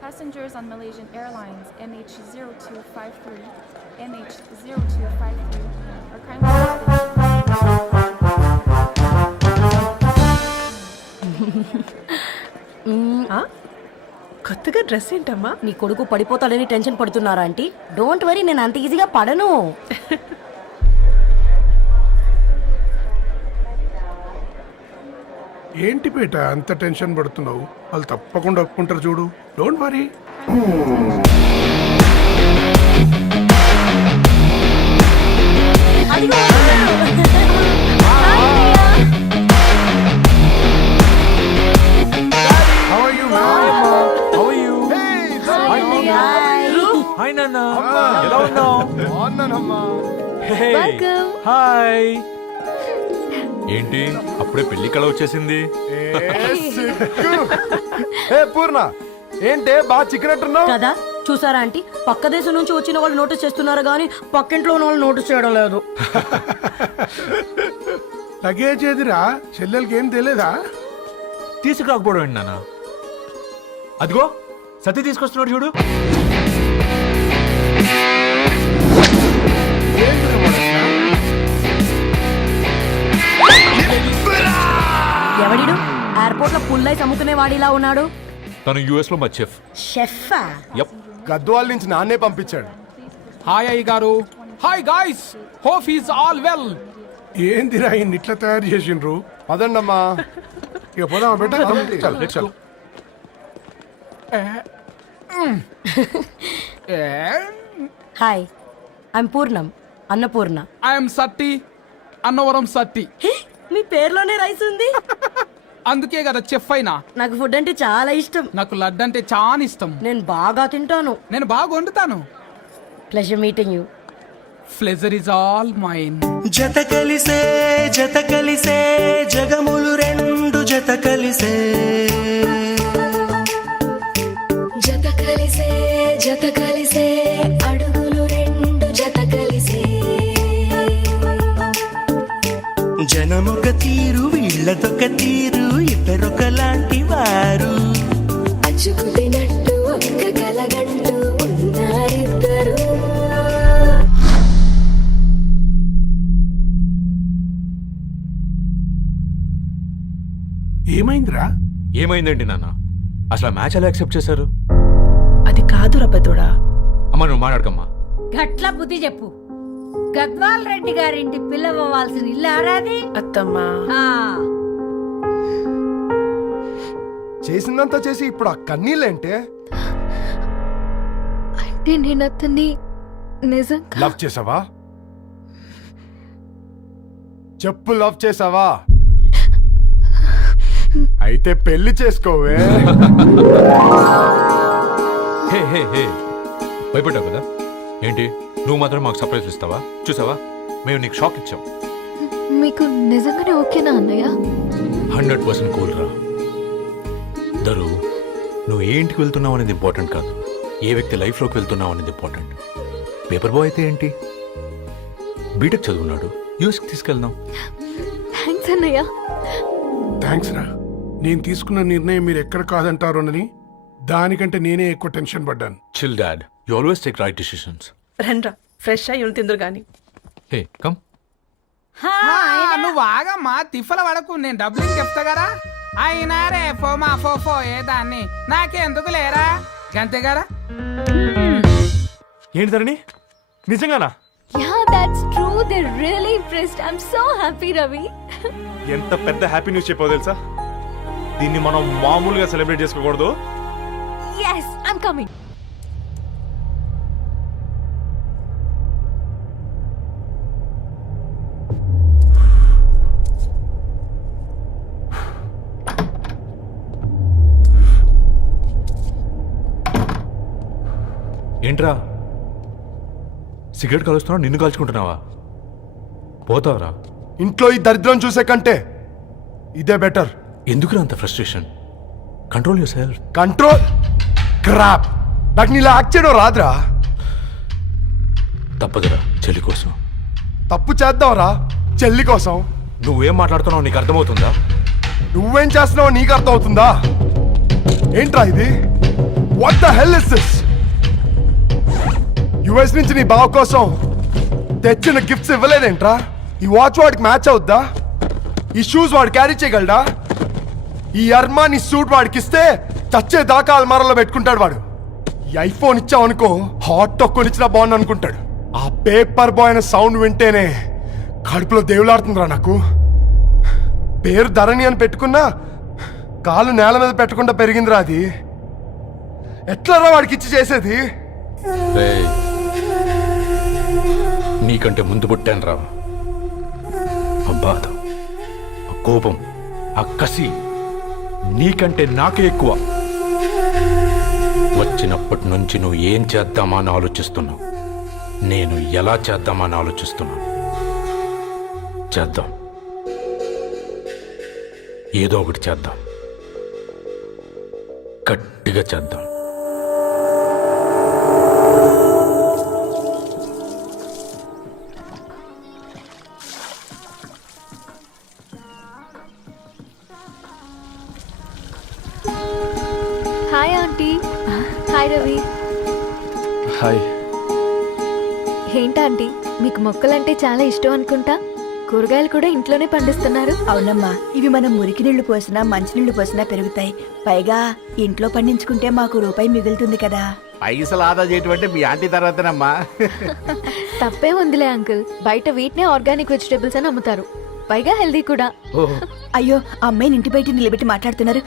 Passengers on Malaysian Airlines MH0253, MH0253 are కొత్తగా డ్రెస్ ఏంటమ్మా? నీ కొడుకు పడిపోతాడని టెన్షన్ పడుతున్నారా ఆంటీ? డోంట్ వరీ, నేను అంత ఈజీగా పడను. ఏంటి పేట అంత టెన్షన్ పడుతున్నావు? వాళ్ళు తప్పకుండా ఒప్పుకుంటారు చూడు. Don't worry. హాయ్. ఏంటి అప్పుడే పెళ్లి కళ వచ్చేసింది? పూర్ణ ఏంటే బాగా చిక్కినట్టున్నావు కదా, చూసారా ఆంటీ? పక్క దేశం నుంచి వచ్చిన వాళ్ళు నోటీస్ చేస్తున్నారు కానీ పక్కింట్లో ఉన్న వాళ్ళు నోటీస్ చేయడం లేదు. లగేజ్ ఏదిరా? చెల్లెలకి ఏం తెలియదా? తీసుకురాకపోవడం ఏంటి నాన్న? అదిగో సతీ తీసుకొస్తున్నాడు చూడు. ఎవడిడు ఎయిర్పోర్ట్ లో పుల్లైస్ అమ్ముకునే వాడిలా ఉన్నాడు? తను యుఎస్ లో మా చెఫ్. షెఫా? యప్. గద్వాల నుంచి నాన్నే పంపించాడు. హాయ్ అయ్య గారు. Hi guys, hope is all well. ఏందిరా ఇన్ని ఇట్లా తయారు చేసిండ్రు? పదండమ్మా. ఇక పోదామా బెట్ట? చల్. Hi, I'm Purnam, Annapurna. I'm Satti, Annavaram Satti. మీ పేర్లోనే రైస్ ఉంది. అందుకే కదా చెఫ్ అయినా. నాకు ఫుడ్ అంటే చాలా ఇష్టం. నాకు లడ్డు అంటే చాలా ఇష్టం. నేను బాగా తింటాను. నేను బాగా వండుతాను. Pleasure meeting you. Pleasure is all mine. జత కలిసే జగములు రెండు జత కలిసే. జత కలిసే అడుగులు రెండు జత కలిసే. జనమొక తీరు వీళ్ళదొక తీరు, ఇద్దరొకలాంటి వారు. అచ్చుకుతినట్టు ఒక్క కలగంటూ ఉన్నారిద్దరు. ఏమైందిరా? ఏమైందండి నాన్న? అసలు మ్యాచ్ ఎలా యాక్సెప్ట్ చేశారు? అది కాదు రబ్బతోడా. అమ్మ నువ్వు మాట్లాడకమ్మా. గట్ల బుద్ధి చెప్పు. గద్వాల్ రెడ్డి గారింటి పిల్లవ్వాల్సిన ఇల్లు ఆరాది. అత్తమ్మా, చేసిందంతా చేసి ఇప్పుడు ఆ కన్నీళ్ళేంటే? అంటే నేను అతన్ని నిజంగా లవ్ చేసావా? చెప్పు, లవ్ చేసావా? అయితే పెళ్లి చేసుకోవే. హే హే హే, భయపడ్డావు కదా? ఏంటి నువ్వు మాత్రం మాకు సర్ప్రైజ్ ఇస్తావా? చూసావా, మేము నీకు షాక్ ఇచ్చాం. మీకు నిజంగానే ఓకేనా అన్నయ్య? 100% కూల్ రా. దరు, నువ్వు ఏ ఇంటికి వెళ్తున్నావు అనేది ఇంపార్టెంట్ కాదు, ఏ వ్యక్తి లైఫ్లోకి వెళ్తున్నావు అనేది ఇంపార్టెంట్. పేపర్ బాయ్ అయితే ఏంటి, బీటెక్ చదువున్నాడు, యూఎస్కి తీసుకెళ్దాం. థ్యాంక్స్ అన్నయ్య. థ్యాంక్స్ రా. నేను తీసుకున్న నిర్ణయం మీరు ఎక్కడ కాదంటారోనని దానికంటే నేనే ఎక్కువ టెన్షన్ పడ్డాను. Chill dad, you always take right decisions. రండ్రా, ఫ్రెష్ అయ్యి ఉండి తిందురు గాని. Hey come. నువ్వు ఆగమ్మా, తిఫల పడకు, నేను డబ్బులు చెప్తా కదా. అయినా రే ఫో ఏ దాన్ని నాకెందుకు లేరా, గంతే కదా. ఏంటి ధరణి నిజంగానా? Yeah that's true, they really impressed. I am so happy Ravi. ఎంత పెద్ద హ్యాపీ న్యూస్ చెప్పావు తెలుసా? దీన్ని మనం మామూలుగా సెలబ్రేట్ చేసుకోకూడదు. yes I'm coming. ఏంట్రా సిగరెట్ కాలుస్తున్నావు, నిన్ను కాల్చుకుంటున్నావా? పోతావరా? ఇంట్లో ఈ దరిద్రం చూసే కంటే ఇదే బెటర్. ఎందుకురా అంత frustration? Control your self. Control crap. నాకు నీలా యాక్ట్ చేయడం రాదురా. తప్పదురా చెల్లి కోసం. తప్పు చేద్దాంరా చెల్లి కోసం. నువ్వేం మాట్లాడుతున్నావు నీకు అర్థమవుతుందా? నువ్వేం చేస్తున్నావో నీకు అర్థమవుతుందా? ఏంట్రా ఇది? What the hell is this? US నుంచి నీ బావ కోసం తెచ్చిన గిఫ్ట్స్ ఇవ్వలేదేంట్రా? ఈ వాచ్ వాడికి మ్యాచ్ అవుద్దా? ఈ షూస్ వాడు క్యారీ చేయగలడా? ఈ అర్మానీ సూట్ వాడికి ఇస్తే చచ్చే దాకా అల్మారాలో పెట్టుకుంటాడు వాడు. ఈ ఐఫోన్ ఇచ్చావనుకో హాట్ టాక్ కొనిచ్చినా బాగుంది అనుకుంటాడు. ఆ పేపర్ బాయ్ అనే సౌండ్ వింటేనే కడుపులో దేవులాడుతుందిరా నాకు. పేరు ధరణి అని పెట్టుకున్నా కాలు నేల మీద పెట్టకుండా పెరిగిందిరా అది. ఎట్లరా వాడికి ఇచ్చి చేసేది? నీకంటే ముందు పుట్టాను రా. ఆ బాధ, ఆ కోపం, ఆ కసి నీకంటే నాకే ఎక్కువ. వచ్చినప్పటి నుంచి నువ్వు ఏం చేద్దామా అని ఆలోచిస్తున్నావు, నేను ఎలా చేద్దామా అని ఆలోచిస్తున్నాను. చేద్దాం, ఏదో ఒకటి చేద్దాం, గట్టిగా చేద్దాం. Hi aunty. Hi Ravi. Hi. ఏంటంటీ మీకు మొక్కలంటే చాలా ఇష్టం అనుకుంటా. కూరగాయలు కూడా ఇంట్లోనే పండిస్తున్నారు. అవునమ్మా, ఇవి మనం మురికి నీళ్లు పోసినా మంచినీళ్లు పోసినా పెరుగుతాయి. పైగా ఇంట్లో పండించుకుంటే మాకు రూపాయి మిగులుతుంది కదా. పైసలు ఆదా చేయటం అంటే మీ ఆంటీ తర్వాతనమ్మా. తప్పే ఉందిలే అంకుల్, బయట వీటినే ఆర్గానిక్ వెజిటేబుల్స్ అని అమ్ముతారు, పైగా హెల్దీ కూడా. అయ్యో, అమ్మాయిని ఇంటి బయట నిలబెట్టి మాట్లాడుతున్నారు.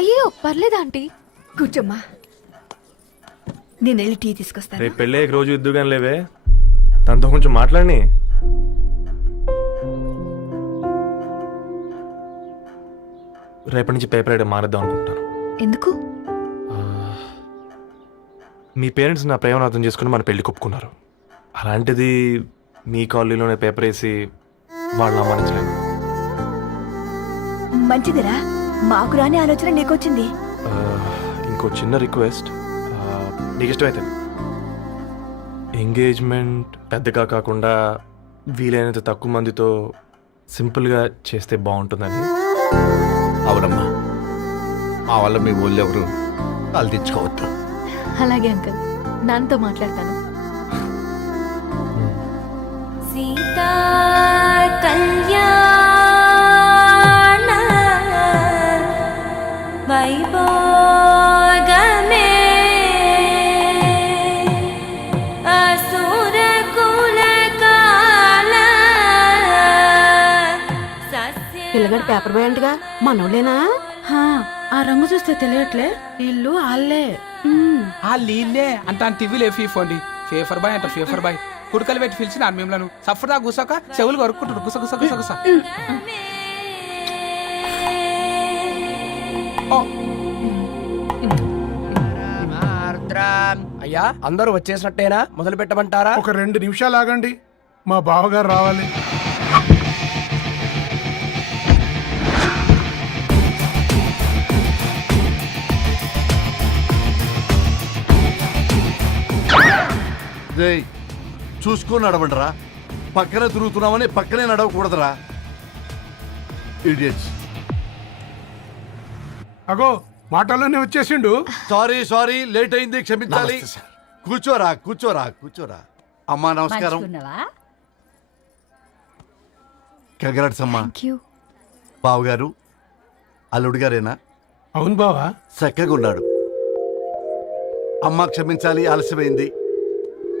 అయ్యో పర్లేదు ఆంటీ. కూర్చోమ్మా, నేను వెళ్ళి టీ తీసుకొస్తాను. రేపు పెళ్ళే రోజు ఇద్దుగాని లేవే, తనతో కొంచెం మాట్లాడి. రేపటి నుంచి పేపర్ రైడ్ మానేద్దాం అనుకుంటాను. ఎందుకు? మీ పేరెంట్స్ నా ప్రేమను అర్థం చేసుకుని మన పెళ్లి కొప్పుకున్నారు. అలాంటిది మీ కాలనీలోనే పేపర్ వేసి వాళ్ళని అమ్మానించలేను. మంచిదిరా, మాకు రాని ఆలోచన నీకొచ్చింది. ఇంకో చిన్న రిక్వెస్ట్, నీకు ఇష్టమైతే ఎంగేజ్మెంట్ పెద్దగా కాకుండా వీలైనంత తక్కువ మందితో సింపుల్గా చేస్తే బాగుంటుందని. అవునమ్మా, మా వల్ల మీ ఊళ్ళో ఎవరు వాళ్ళు తెచ్చుకోవద్దు. అలాగే అంకుల్, నాన్నతో మాట్లాడతాను. సీతా కళ్యాణ వైభోగమే అసుర కుల కాల. పిల్లగాడు పేపర్ బాయ్ అంటగా, మనోళ్ళేనా? ఆ రంగు చూస్తే తెలియట్లే, ఇల్లు ఆళ్ళే. ఆ లీల్లే అంత టీవీలో ఫీఫోండి. ఫేఫర్ బాయ్ అంట, ఫేఫర్ బాయ్. కుడుకలు పెట్టి పిలిచిన మిమ్మల్ని సఫర్దా గుసక చెవులు కొరుక్కుంటారు. గుస గుస గుస గుస. అయ్యా, అందరూ వచ్చేసినట్టేనా? మొదలు పెట్టమంటారా? ఒక 2 నిమిషాలు ఆగండి, మా బావగారు రావాలి. చూసుకొని నడవండిరా. పక్కన తిరుగుతున్నామని పక్కనే నడవకూడదురా. ఇడియట్స్. అగో మాటల్లోనే వచ్చేసిండు. సారీ లేట్ అయింది, క్షమించాలి. కూర్చోరా కూర్చోరా కూర్చోరా. అమ్మా నమస్కారం. మంచుకున్నావా? కంగ్రాట్స్ అమ్మా. Thank you. బావగారు, అల్లుడు గారేనా? అవును బావా. చక్కగా ఉన్నాడు. అమ్మ క్షమించాలి, ఆలస్యమైంది.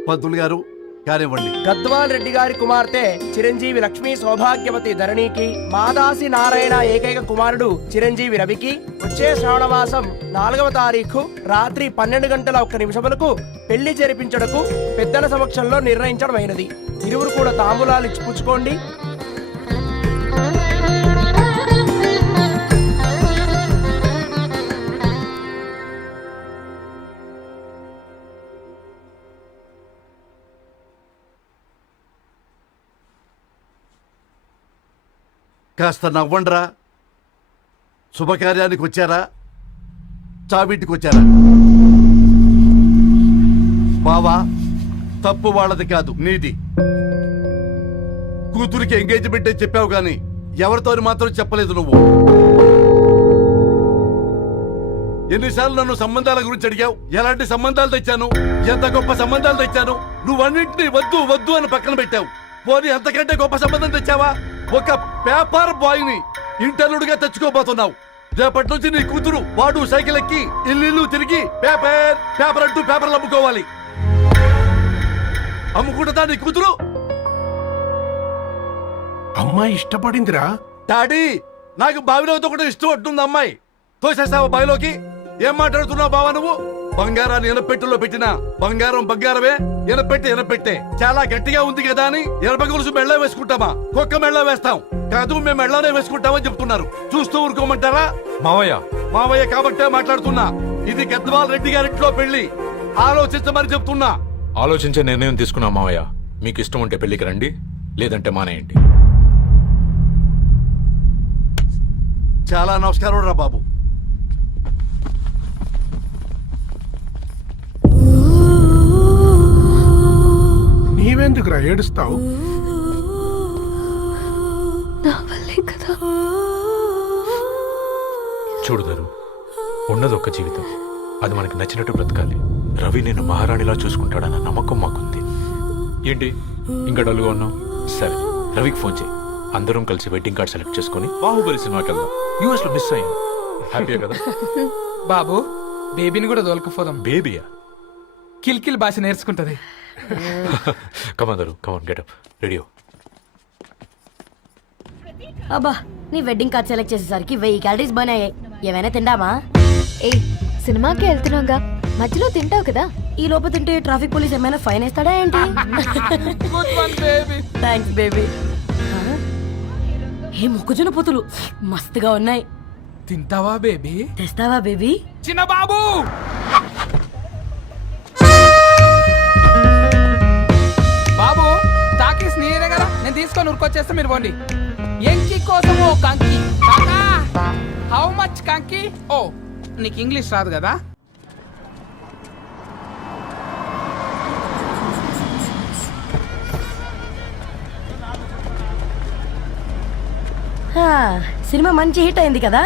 పంతులు గారు కానివ్వండి. గద్వాల్ రెడ్డి గారి కుమార్తె చిరంజీవి లక్ష్మీ సౌభాగ్యవతి ధరణికి, మాదాసి నారాయణ ఏకైక కుమారుడు చిరంజీవి రవికి వచ్చే శ్రావణమాసం 4వ తారీఖు రాత్రి 12:01 పెళ్లి జరిపించడకు పెద్దల సమక్షంలో నిర్ణయించడమైనది. ఇరువురు కూడా తాంబూలాలు ఇచ్చి పుచ్చుకోండి. కాస్త నవ్వండ్రా. శుభకార్యానికి వచ్చారా, చావింటికి వచ్చారా? బావా, తప్పు వాళ్ళది కాదు, నీది. కూతురికి ఎంగేజ్మెంట్ అని చెప్పావు గాని ఎవరితో మాత్రం చెప్పలేదు నువ్వు. ఎన్నిసార్లు నన్ను సంబంధాల గురించి అడిగావు? ఎలాంటి సంబంధాలు తెచ్చాను, ఎంత గొప్ప సంబంధాలు తెచ్చాను. నువ్వన్నింటినీ వద్దు వద్దు అని పక్కన పెట్టావు. పోనీ అంతకంటే గొప్ప సంబంధం తెచ్చావా? ఒక పేపర్ బాయ్ ని ఇంటర్లుడిగా తెచ్చుకోబోతున్నావు. రేపటి నుంచి నీ కూతురు వాడు సైకిల్ ఎక్కి ఇల్లు తిరిగి పేపర్ పేపర్ అంటూ పేపర్లు అమ్ముకోవాలి. అమ్ముకుంటుందా నీ కూతురు? అమ్మాయి ఇష్టపడిందిరా. డాడీ, నాకు బావిలో కూడా ఇష్టం ఉంటుంది. అమ్మాయి తోసేస్తావా బావిలోకి? ఏం మాట్లాడుతున్నావు బావా నువ్వు? బంగారాన్ని ఎనపెట్టులో పెట్టినా బంగారం బంగారమే, ఎనపెట్టే చాలా గట్టిగా ఉంది కదా అని ఎనప గొలుసు మెళ్ళ వేసుకుంటామా? కుక్క మెళ్ళ వేస్తాం కాదు, మేము మెళ్ళనే వేసుకుంటామని చెప్తున్నారు. చూస్తూ ఊరుకోమంటారా? మావయ్య కాబట్టే మాట్లాడుతున్నా. ఇది గద్వాల్ రెడ్డి గారింట్లో పెళ్లి. ఆలోచించమని చెప్తున్నా. ఆలోచించే నిర్ణయం తీసుకున్నాం మావయ్య. మీకు ఇష్టం ఉంటే పెళ్లికి రండి, లేదంటే మానేయండి. చాలా నమస్కారం రా బాబు. నీవెందుకురా ఏడుస్తావు? నా వల్లే కదా. చూడుదరు, ఉన్నది ఒక్క జీవితం, అది మనకి నచ్చినట్టు బ్రతకాలి. రవి నేను మహారాణిలా చూసుకుంటాడన్న నమ్మకం మాకుంది. ఏంటి ఇంకా డల్గా ఉన్నావు? సరే, రవికి ఫోన్ చేయి. అందరం కలిసి వెడ్డింగ్ కార్డ్ సెలెక్ట్ చేసుకుని బాహుబలి సినిమాకి వెళ్దాం. యూఎస్ లో మిస్ అయ్యాం. హ్యాపీయా కదా? బాబు, బేబీని కూడా దొలకపోదాం. బేబీయా? కిల్కిల్ భాష నేర్చుకుంటది. కమాందరు, కమాన్ గెటప్ రెడీయో. అబ్బా, నీ వెడ్డింగ్ కార్డ్ సెలెక్ట్ చేసేసరికి 1000 క్యాలరీస్ బర్న్ అయ్యాయి. ఏమైనా తిండామా? ఏ సినిమాకి వెళ్తున్నాగా, మధ్యలో తింటావు కదా. ఈ లోపు తింటే ట్రాఫిక్ పోలీస్ ఏమైనా ఫైన్ వేస్తాడా ఏంటి? Thanks baby. ఏ మొక్కజొన్న పొతులు మస్తుగా ఉన్నాయి. తింటావా బేబీ? తెస్తావా బేబీ? చిన్న బాబు, బాబు టాకీస్ నీరే కదా, నేను తీసుకొని ఉరికొచ్చేస్తే మీరు పోండి. ఎంకి కోసం ఓ కంకి. కాకా, హౌ మచ్ కంకి? ఓ, నీకు ఇంగ్లీష్ రాదు కదా. సినిమా మంచి హిట్ అయింది కదా.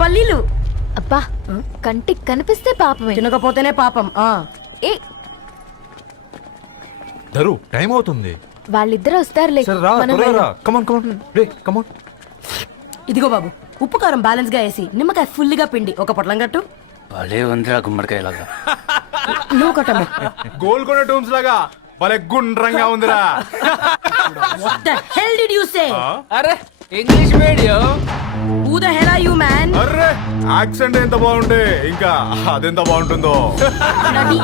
పల్లీలు అబ్బా, కంటికి కనిపిస్తే పాపమే, తినకపోతేనే పాపం. ఏ ధరు, టైం అవుతుంది. వాళ్ళిద్దరు వస్తారులే. మనం వెళ్దాం. ఇదిగో బాబు, ఉప్పు కారం బ్యాలెన్స్ గా వేసి నిమ్మకాయ ఫుల్ గా పిండి ఒక పొట్లం కట్టు. భలే ఉందిరా గుమ్మడికాయలాగా. నువ్వు కట్టమ్మా. గోల్కొండ టూమ్స్ లాగా భలే గుండ్రంగా ఉందిరా. What the hell did you say? అరే English medium. Who the hell are you, man? Array, accent ఎంత బాగుండే ఇంకా అదెంత బాగుంటుందో. Bloody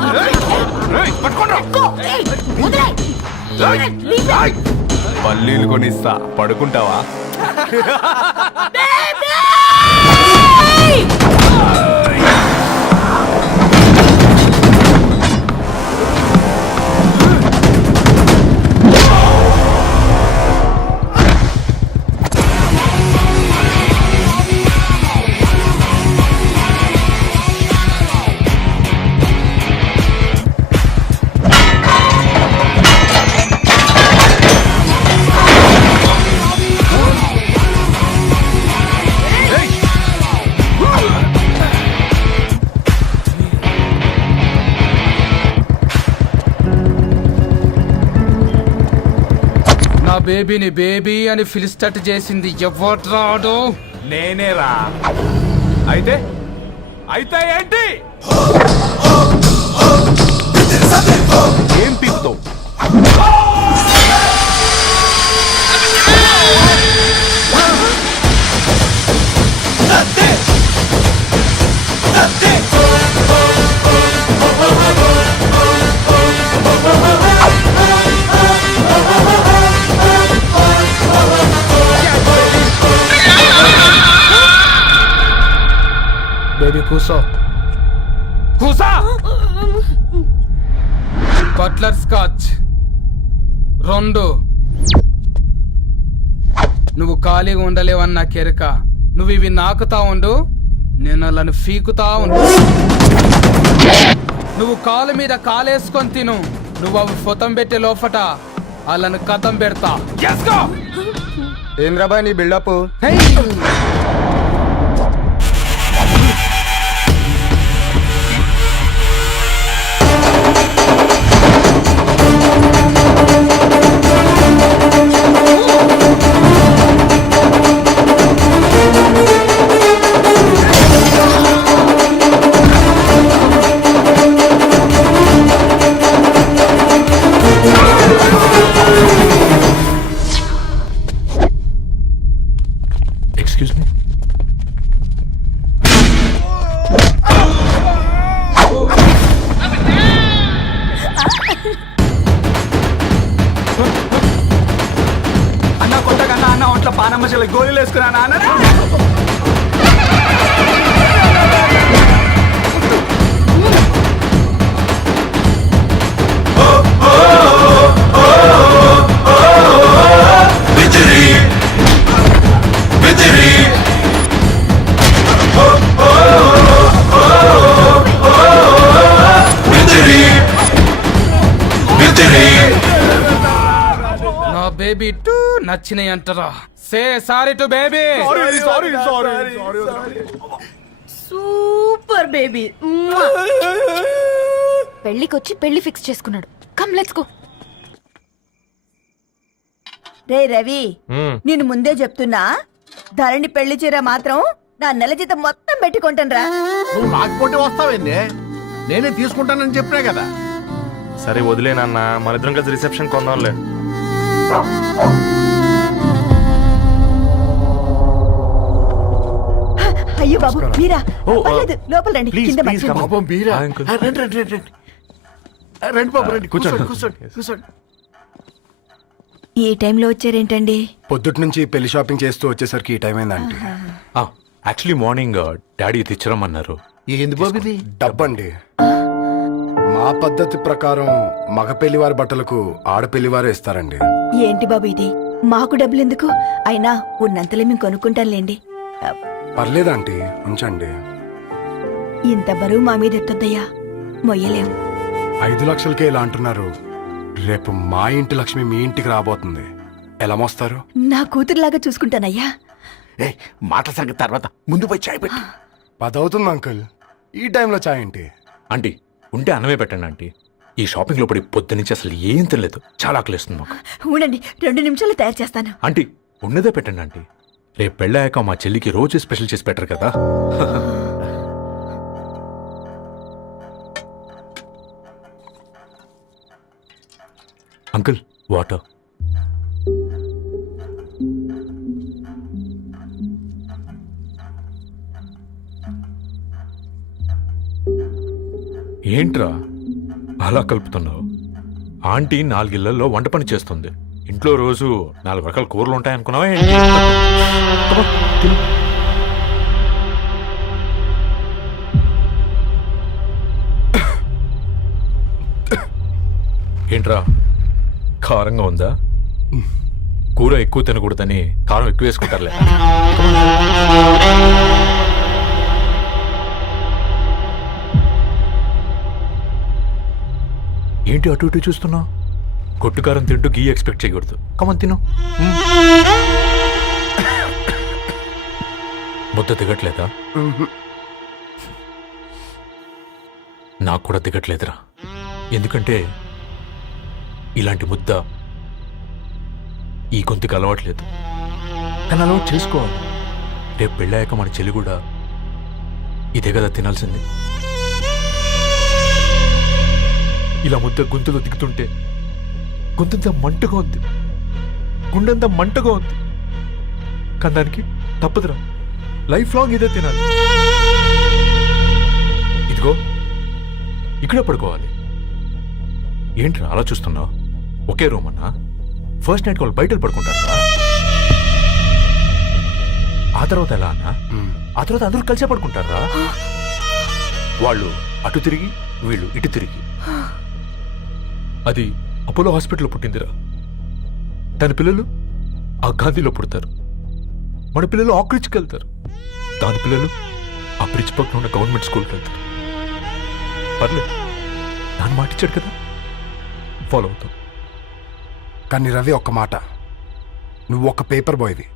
పల్లీలు కొనిస్తా, పడుకుంటావా? బేబీని బేబీ అని పిలిచేటట్టు చేసింది ఎవడ్రాడు? నేనేరా. అయితే అయితే ఏంటి? ఏం పీకుతావు? బేబీ కూసో. కూసా. Butler scotch 2. నువ్వు ఖాళీగా ఉండలేవన్న కెరక. నువ్వు ఇవి నాకుతా ఉండు, నేను అలాని ఫీకుతా ఉండు. నువ్వు కాలు మీద కాలేసుకొని తిను. నువ్వు అవి ఫొతం పెట్టే లోపట అలాను కథం పెడతా. ఏం రాబా నీ బిల్డప్? Excuse me. అన్న కొట్టకన్నా అన్న ఒంట్లో పానమ్మ చెల్లి గోళీలు వేసుకున్నా అన్న. నా బేబీ టూ నచ్చినాయి అంటారా? Say sorry to baby. Super baby. పెళ్లికొచ్చి పెళ్లి ఫిక్స్ చేసుకున్నాడు. Come let's go. రే రవి, నేను ముందే చెప్తున్నా, ధరణి పెళ్లి చీర మాత్రం నా నెల జీతం మొత్తం పెట్టుకుంటాను రా. నువ్వు రాకపోతే వస్తావేంది? నేనే తీసుకుంటానని చెప్పినా కదా. సరే వదిలేనన్నా, మన ఇద్దరం కలిసి రిసెప్షన్ కొందాంలే. అయ్యో బాబు మీరా? ఓ, పర్లేదు, లోపల రండి. ప్లీజ్ కింద ప్లీజ్ మంచం. పాపం బీరా. ఆ, అంకుల్. రండి రండి రండి రండి. రండి బాబు రండి. కూర్చోండి. కూర్చోండి కూర్చోండి. ఈ టైంలో వచ్చారేంటండి? పొద్దుటి నుంచి పెళ్లి షాపింగ్ చేస్తూ వచ్చేసరికి ఈ టైం అయిందండి. యాక్చువల్లీ మార్నింగ్ డాడీ తెచ్చరమన్నారు. ఏంది బాబు ఇది? డబ్బండి. మా పద్ధతి ప్రకారం మగ పెళ్లివారి బట్టలకు ఆడపెళ్లివారే ఇస్తారండి. ఏంటి బాబు ఇది? మాకు డబ్బులు ఎందుకు? అయినా ఉన్నంతలే మేము కొనుక్కుంటాంలేండి. పర్లేదంటీ, ఉంచండి. ఇంత బరువు మా మీద ఎత్తొద్దయ్యా, మొయ్యలేం. 5 లక్షలకే ఇలా అంటున్నారు. రేపు మా ఇంటి లక్ష్మి మీ ఇంటికి రాబోతుంది. ఎలా మోస్తారు? నా కూతురులాగా చూసుకుంటానయ్యా. మాట సంగతి తర్వాత, ముందు పోయి చాయ్ పెట్టి. 10 అవుతుంది అంకుల్. ఈ టైంలో చాయ్ ఏంటి? ఆంటీ ఉంటే అన్నమే పెట్టండి ఆంటీ. ఈ షాపింగ్ లో పడి పొద్దు నుంచి అసలు ఏం తినలేదు. చాలా ఆకలిస్తుంది మాకు. ఉండండి, 2 నిమిషాలు తయారు చేస్తాను. ఆంటీ ఉన్నదే పెట్టండి ఆంటీ. రేపు పెళ్ళాక మా చెల్లికి రోజు స్పెషల్ చేసి పెట్టరు కదా. Uncle water. ఏంట్రా అలా కలుపుతున్నావు? ఆంటీ 4 ఇళ్లలో వంట పని చేస్తుంది. ఇంట్లో రోజు 4 రకాల కూరలు ఉంటాయనుకున్నావా ఏంటి? ఏంట్రా కారంగా ఉందా? కూర ఎక్కువ తినకూడదని కారం ఎక్కువ వేసుకుంటారులే. ఏంటి అటు ఇటు చూస్తున్నావు? కొట్టుకారం తింటూ గీ ఎక్స్పెక్ట్ చేయకూడదు. కమన్ తిను. ముద్ద దిగట్లేదా? నాకు కూడా దిగట్లేదురా. ఎందుకంటే ఇలాంటి ముద్ద ఈ గొంతుకి అలవాట్లేదు, కానీ అలవాటు చేసుకోవాలి. రేపు పెళ్ళాక మన చెల్లి కూడా ఇదే కదా తినాల్సింది. ఇలా ముద్ద గొంతులో దిగుతుంటే గొంతంతా మంటగా ఉంది, గుండెంతా మంటగా ఉంది. కానీ దానికి తప్పదురా, లైఫ్ లాంగ్ ఇదే తినాలి. ఇదిగో ఇక్కడే పడుకోవాలి. ఏంట్రా అలా చూస్తున్నావు? ఒకే రూమ్ అన్నా, ఫస్ట్ నైట్ వాళ్ళు బయట పడుకుంటారు. ఆ తర్వాత ఎలా అన్నా? ఆ తర్వాత అందరూ కలిసే పడుకుంటారా? వాళ్ళు అటు తిరిగి, వీళ్ళు ఇటు తిరిగి. అది అపోలో హాస్పిటల్లో పుట్టిందిరా. దాని పిల్లలు ఆ గాంధీలో పుడతారు. మన పిల్లలు ఆక్రిచ్కి వెళ్తారు. దాని పిల్లలు ఆ బ్రిడ్జ్ పక్కన ఉన్న గవర్నమెంట్ స్కూల్కి వెళ్తారు. పర్లేదు, దాన్ని మాటిచ్చాడు కదా, ఫాలో అవుతాం. కానీ రవి, ఒక్క మాట, నువ్వు ఒక పేపర్ బాయ్వి.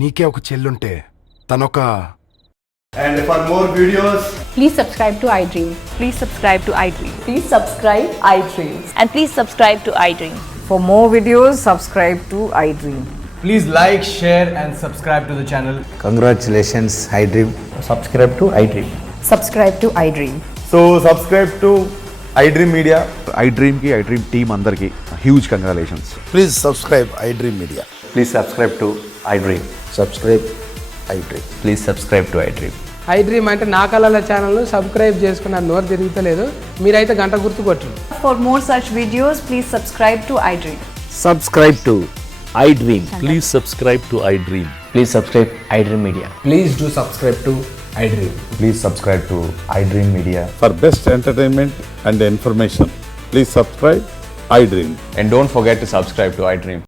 నీకే ఒక చెల్లుంటే తనొక... And for more videos, please subscribe to iDream. Please subscribe to iDream. Please subscribe iDream. And please subscribe to iDream. For more videos, subscribe to iDream. please like, share and subscribe to the channel. Congratulations iDream. Subscribe to iDream. Subscribe to iDream. So subscribe to iDream Media. iDream ki iDream team andarki huge congratulations. Please subscribe iDream media. Please subscribe to iDream. Subscribe iDream. Please subscribe to iDream. iDream అంటే నా కళల channel subscribe చేసుకున్న నోరు తిరుగుతలేదు. మీరైతే గంట గుర్తు కొట్టండి. For more such videos, please subscribe to iDream. Subscribe to iDream. Please subscribe to iDream. Please subscribe iDream media. Please do subscribe to iDream. Please subscribe to iDream Media. For best entertainment and information, please subscribe iDream. And don't forget to subscribe to iDream.